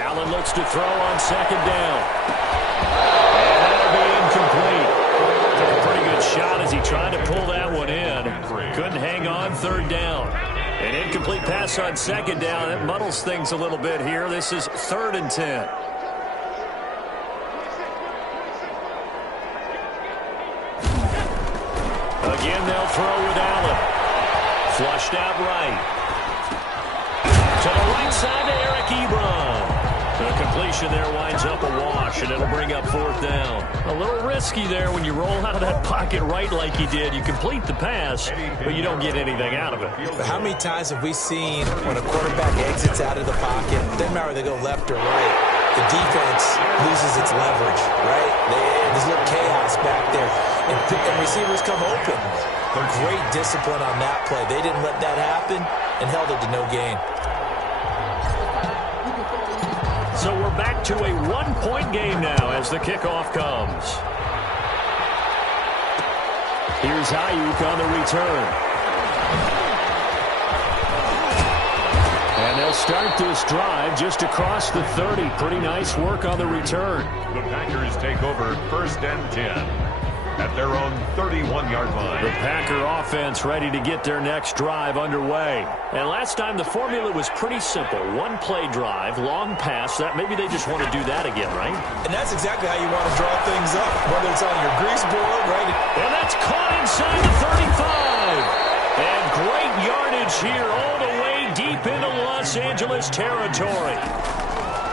Allen looks to throw on second down. And that'll be incomplete. Took a pretty good shot as he tried to pull that one in. Couldn't hang on third down. An incomplete pass on second down. That muddles things a little bit here. This is 3rd and 10. Again, they'll throw with Allen. Flushed out right. To the right side to Eric Ebron. The completion there winds up a wash, and it'll bring up 4th down. A little risky there when you roll out of that pocket right like he did. You complete the pass, but you don't get anything out of it. But how many times have we seen when a quarterback exits out of the pocket, doesn't matter whether they go left or right, the defense loses its leverage, right? There's a little chaos back there, and receivers come open. But great discipline on that play. They didn't let that happen and held it to no gain. So we're back to a 1-point game now as the kickoff comes. Here's Ayuk on the return. And they'll start this drive just across the 30. Pretty nice work on the return. The Packers take over 1st and 10 at their own 31-yard line. The Packer offense ready to get their next drive underway. And last time the formula was pretty simple. 1-play drive, long pass. That maybe they just want to do that again, right? And that's exactly how you want to draw things up, whether it's on your grease board, right? And that's caught inside the 35. And great yardage here all the way deep into Los Angeles territory.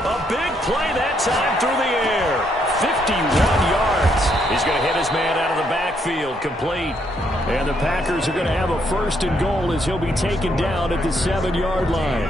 A big play that time through the air. 51 yards. He's going to hit his man out of the backfield, complete. And the Packers are going to have a 1st and goal as he'll be taken down at the 7-yard line.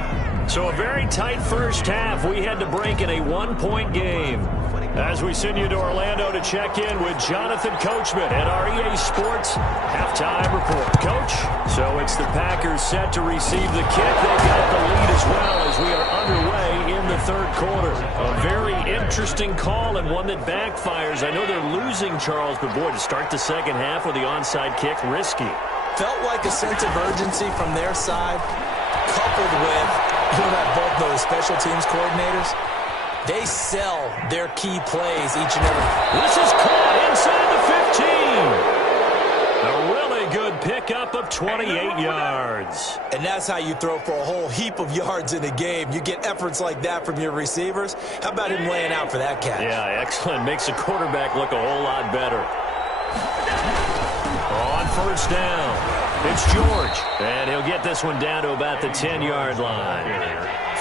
So a very tight first half. We had to break in a 1-point game. As we send you to Orlando to check in with Jonathan Coachman at our EA Sports Halftime Report. Coach, so it's the Packers set to receive the kick. They've got the lead as well as we are underway in the 3rd quarter. A very interesting call and one that backfires. I know they're losing, Charles, but boy, to start the second half with the onside kick, risky. Felt like a sense of urgency from their side, coupled with, both those special teams coordinators. They sell their key plays each and every. This is caught inside the 15. A really good pickup of 28 yards. And that's how you throw for a whole heap of yards in a game. You get efforts like that from your receivers. How about him laying out for that catch? Yeah, excellent. Makes the quarterback look a whole lot better. On first down, it's George. And he'll get this one down to about the 10-yard line.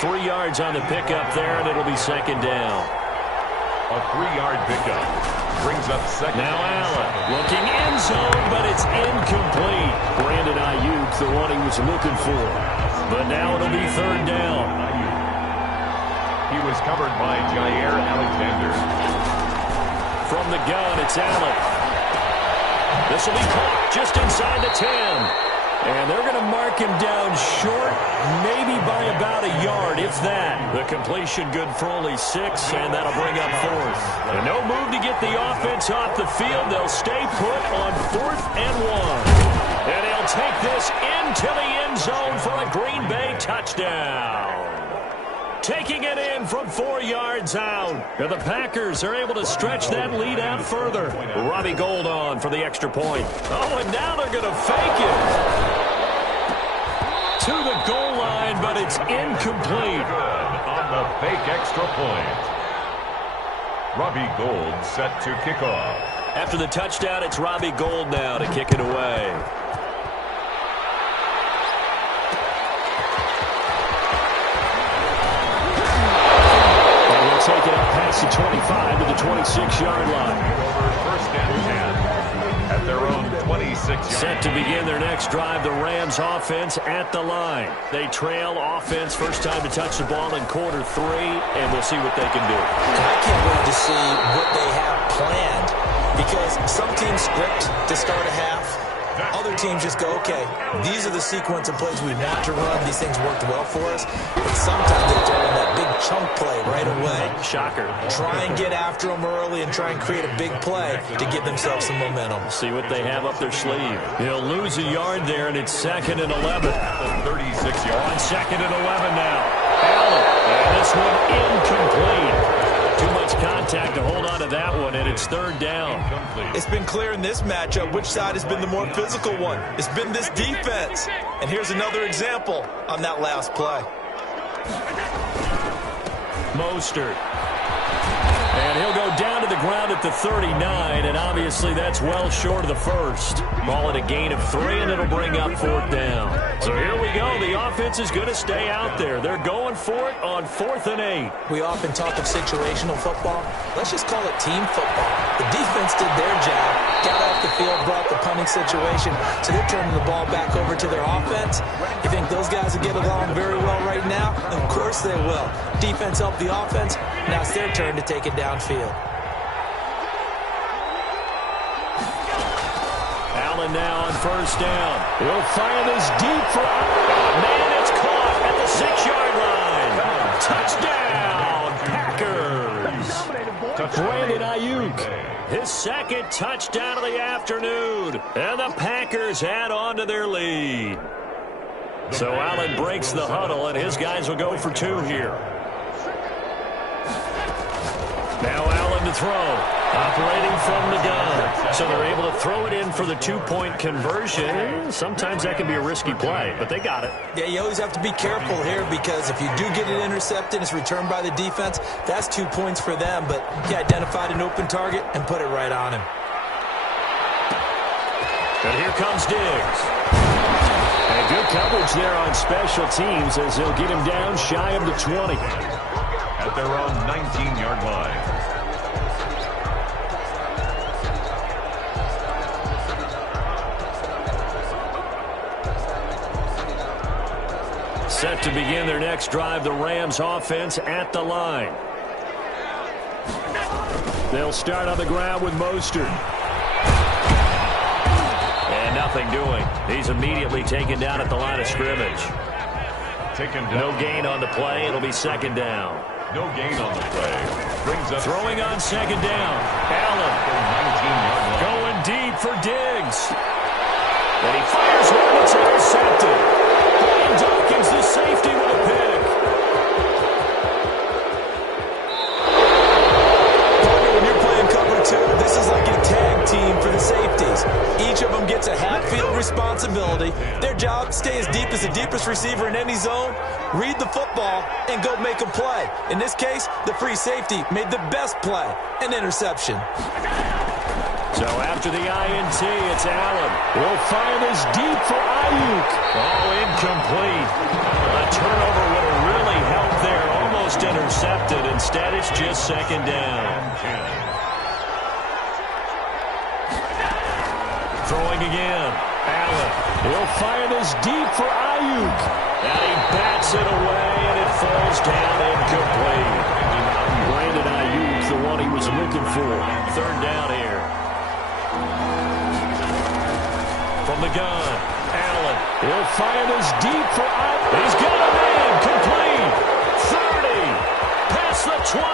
3 yards on the pickup there, and it'll be second down. A 3-yard pickup brings up second. Now Allen looking end zone, but it's incomplete. Brandon Ayuk, the one he was looking for. But now it'll be third down. He was covered by Jair Alexander. From the gun, it's Allen. This will be caught just inside the 10. And they're going to mark him down short, maybe by about a yard, if that. The completion good for only 6, and that'll bring up fourth. And no move to get the offense off the field. They'll stay put on 4th and 1. And they'll take this into the end zone for a Green Bay touchdown. Taking it in from 4 yards out. And the Packers are able to stretch that lead out further. Robbie Gould on for the extra point. Oh, and now they're going to fake it to the goal line, but it's incomplete. Good on the fake extra point. Robbie Gould set to kick off. After the touchdown, it's Robbie Gould now to kick it away. Take it up past the 25 to the 26-yard line. Over first and 10 at their own 26-yard. Set to begin their next drive, the Rams offense at the line. They trail offense, first time to touch the ball in quarter 3, and we'll see what they can do. I can't wait to see what they have planned, because some teams script to start a half. Other teams just go, okay, these are the sequence of plays we want to run. These things worked well for us. But sometimes they throw in that big chunk play right away. Shocker. Try and get after them early and try and create a big play to give themselves some momentum. See what they have up their sleeve. He'll lose a yard there, and it's 2nd and 11. 36 yards. On 2nd and 11 now. Allen. And this one incomplete. Too much contact to hold on to that one, and it's 3rd down. It's been clear in this matchup which side has been the more physical one. It's been this defense. And here's another example on that last play. Mostert. And he'll go down to the ground at the 39, and obviously that's well short of the first. Ball at a gain of 3, and it'll bring up 4th down. So here we go. The offense is going to stay out there. They're going for it on 4th and 8. We often talk of situational football. Let's just call it team football. The defense did their job, got off the field, brought the punting situation, so they're turning the ball back over to their offense. You think those guys will get along very well right now? Of course they will. Defense helped the offense. Now it's their turn to take it downfield. Allen now on first down. He'll fire this deep for... Man, it's caught at the 6-yard line. Touchdown, Packers. Brandon Ayuk. His 2nd touchdown of the afternoon. And the Packers add on to their lead. So Allen breaks the huddle, and his guys will go for 2 here. Now Allen to throw. Operating from the gun. So they're able to throw it in for the 2-point conversion. Sometimes that can be a risky play, but they got it. Yeah, you always have to be careful here, because if you do get it intercepted, it's returned by the defense, that's 2 points for them. But he identified an open target and put it right on him. And here comes Diggs. And good coverage there on special teams as he'll get him down shy of the 20. At their own 19-yard line. Set to begin their next drive, the Rams offense at the line. They'll start on the ground with Mostert. And nothing doing. He's immediately taken down at the line of scrimmage. Taken down. No gain on the play. It'll be 2nd down. No gain on the play. Brings up throwing on 2nd down. Allen. 19-yard line. Going deep for Diggs. And he fires one that's intercepted. Brian Dawkins, the safety, with a pick. When you're playing cover 2, this is like a tag team for the safeties. Each of them gets It's a half-field responsibility. Their job, stay as deep as the deepest receiver in any zone, read the football, and go make a play. In this case, the free safety made the best play, an interception. So after the INT, it's Allen. Will find his deep for Ayuk. Oh, incomplete. A turnover would have really helped there. Almost intercepted. Instead, it's just second down. Throwing again. Allen will find his deep for Ayuk. And he bats it away, and it falls down incomplete. Brandon Ayuk, the one he was looking for. Third down here. From the gun, Allen will find his deep for Ayuk. He's got a man, complete. 30, past the 20.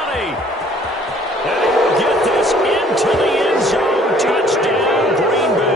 And he will get this into the end zone. Touchdown, Green Bay.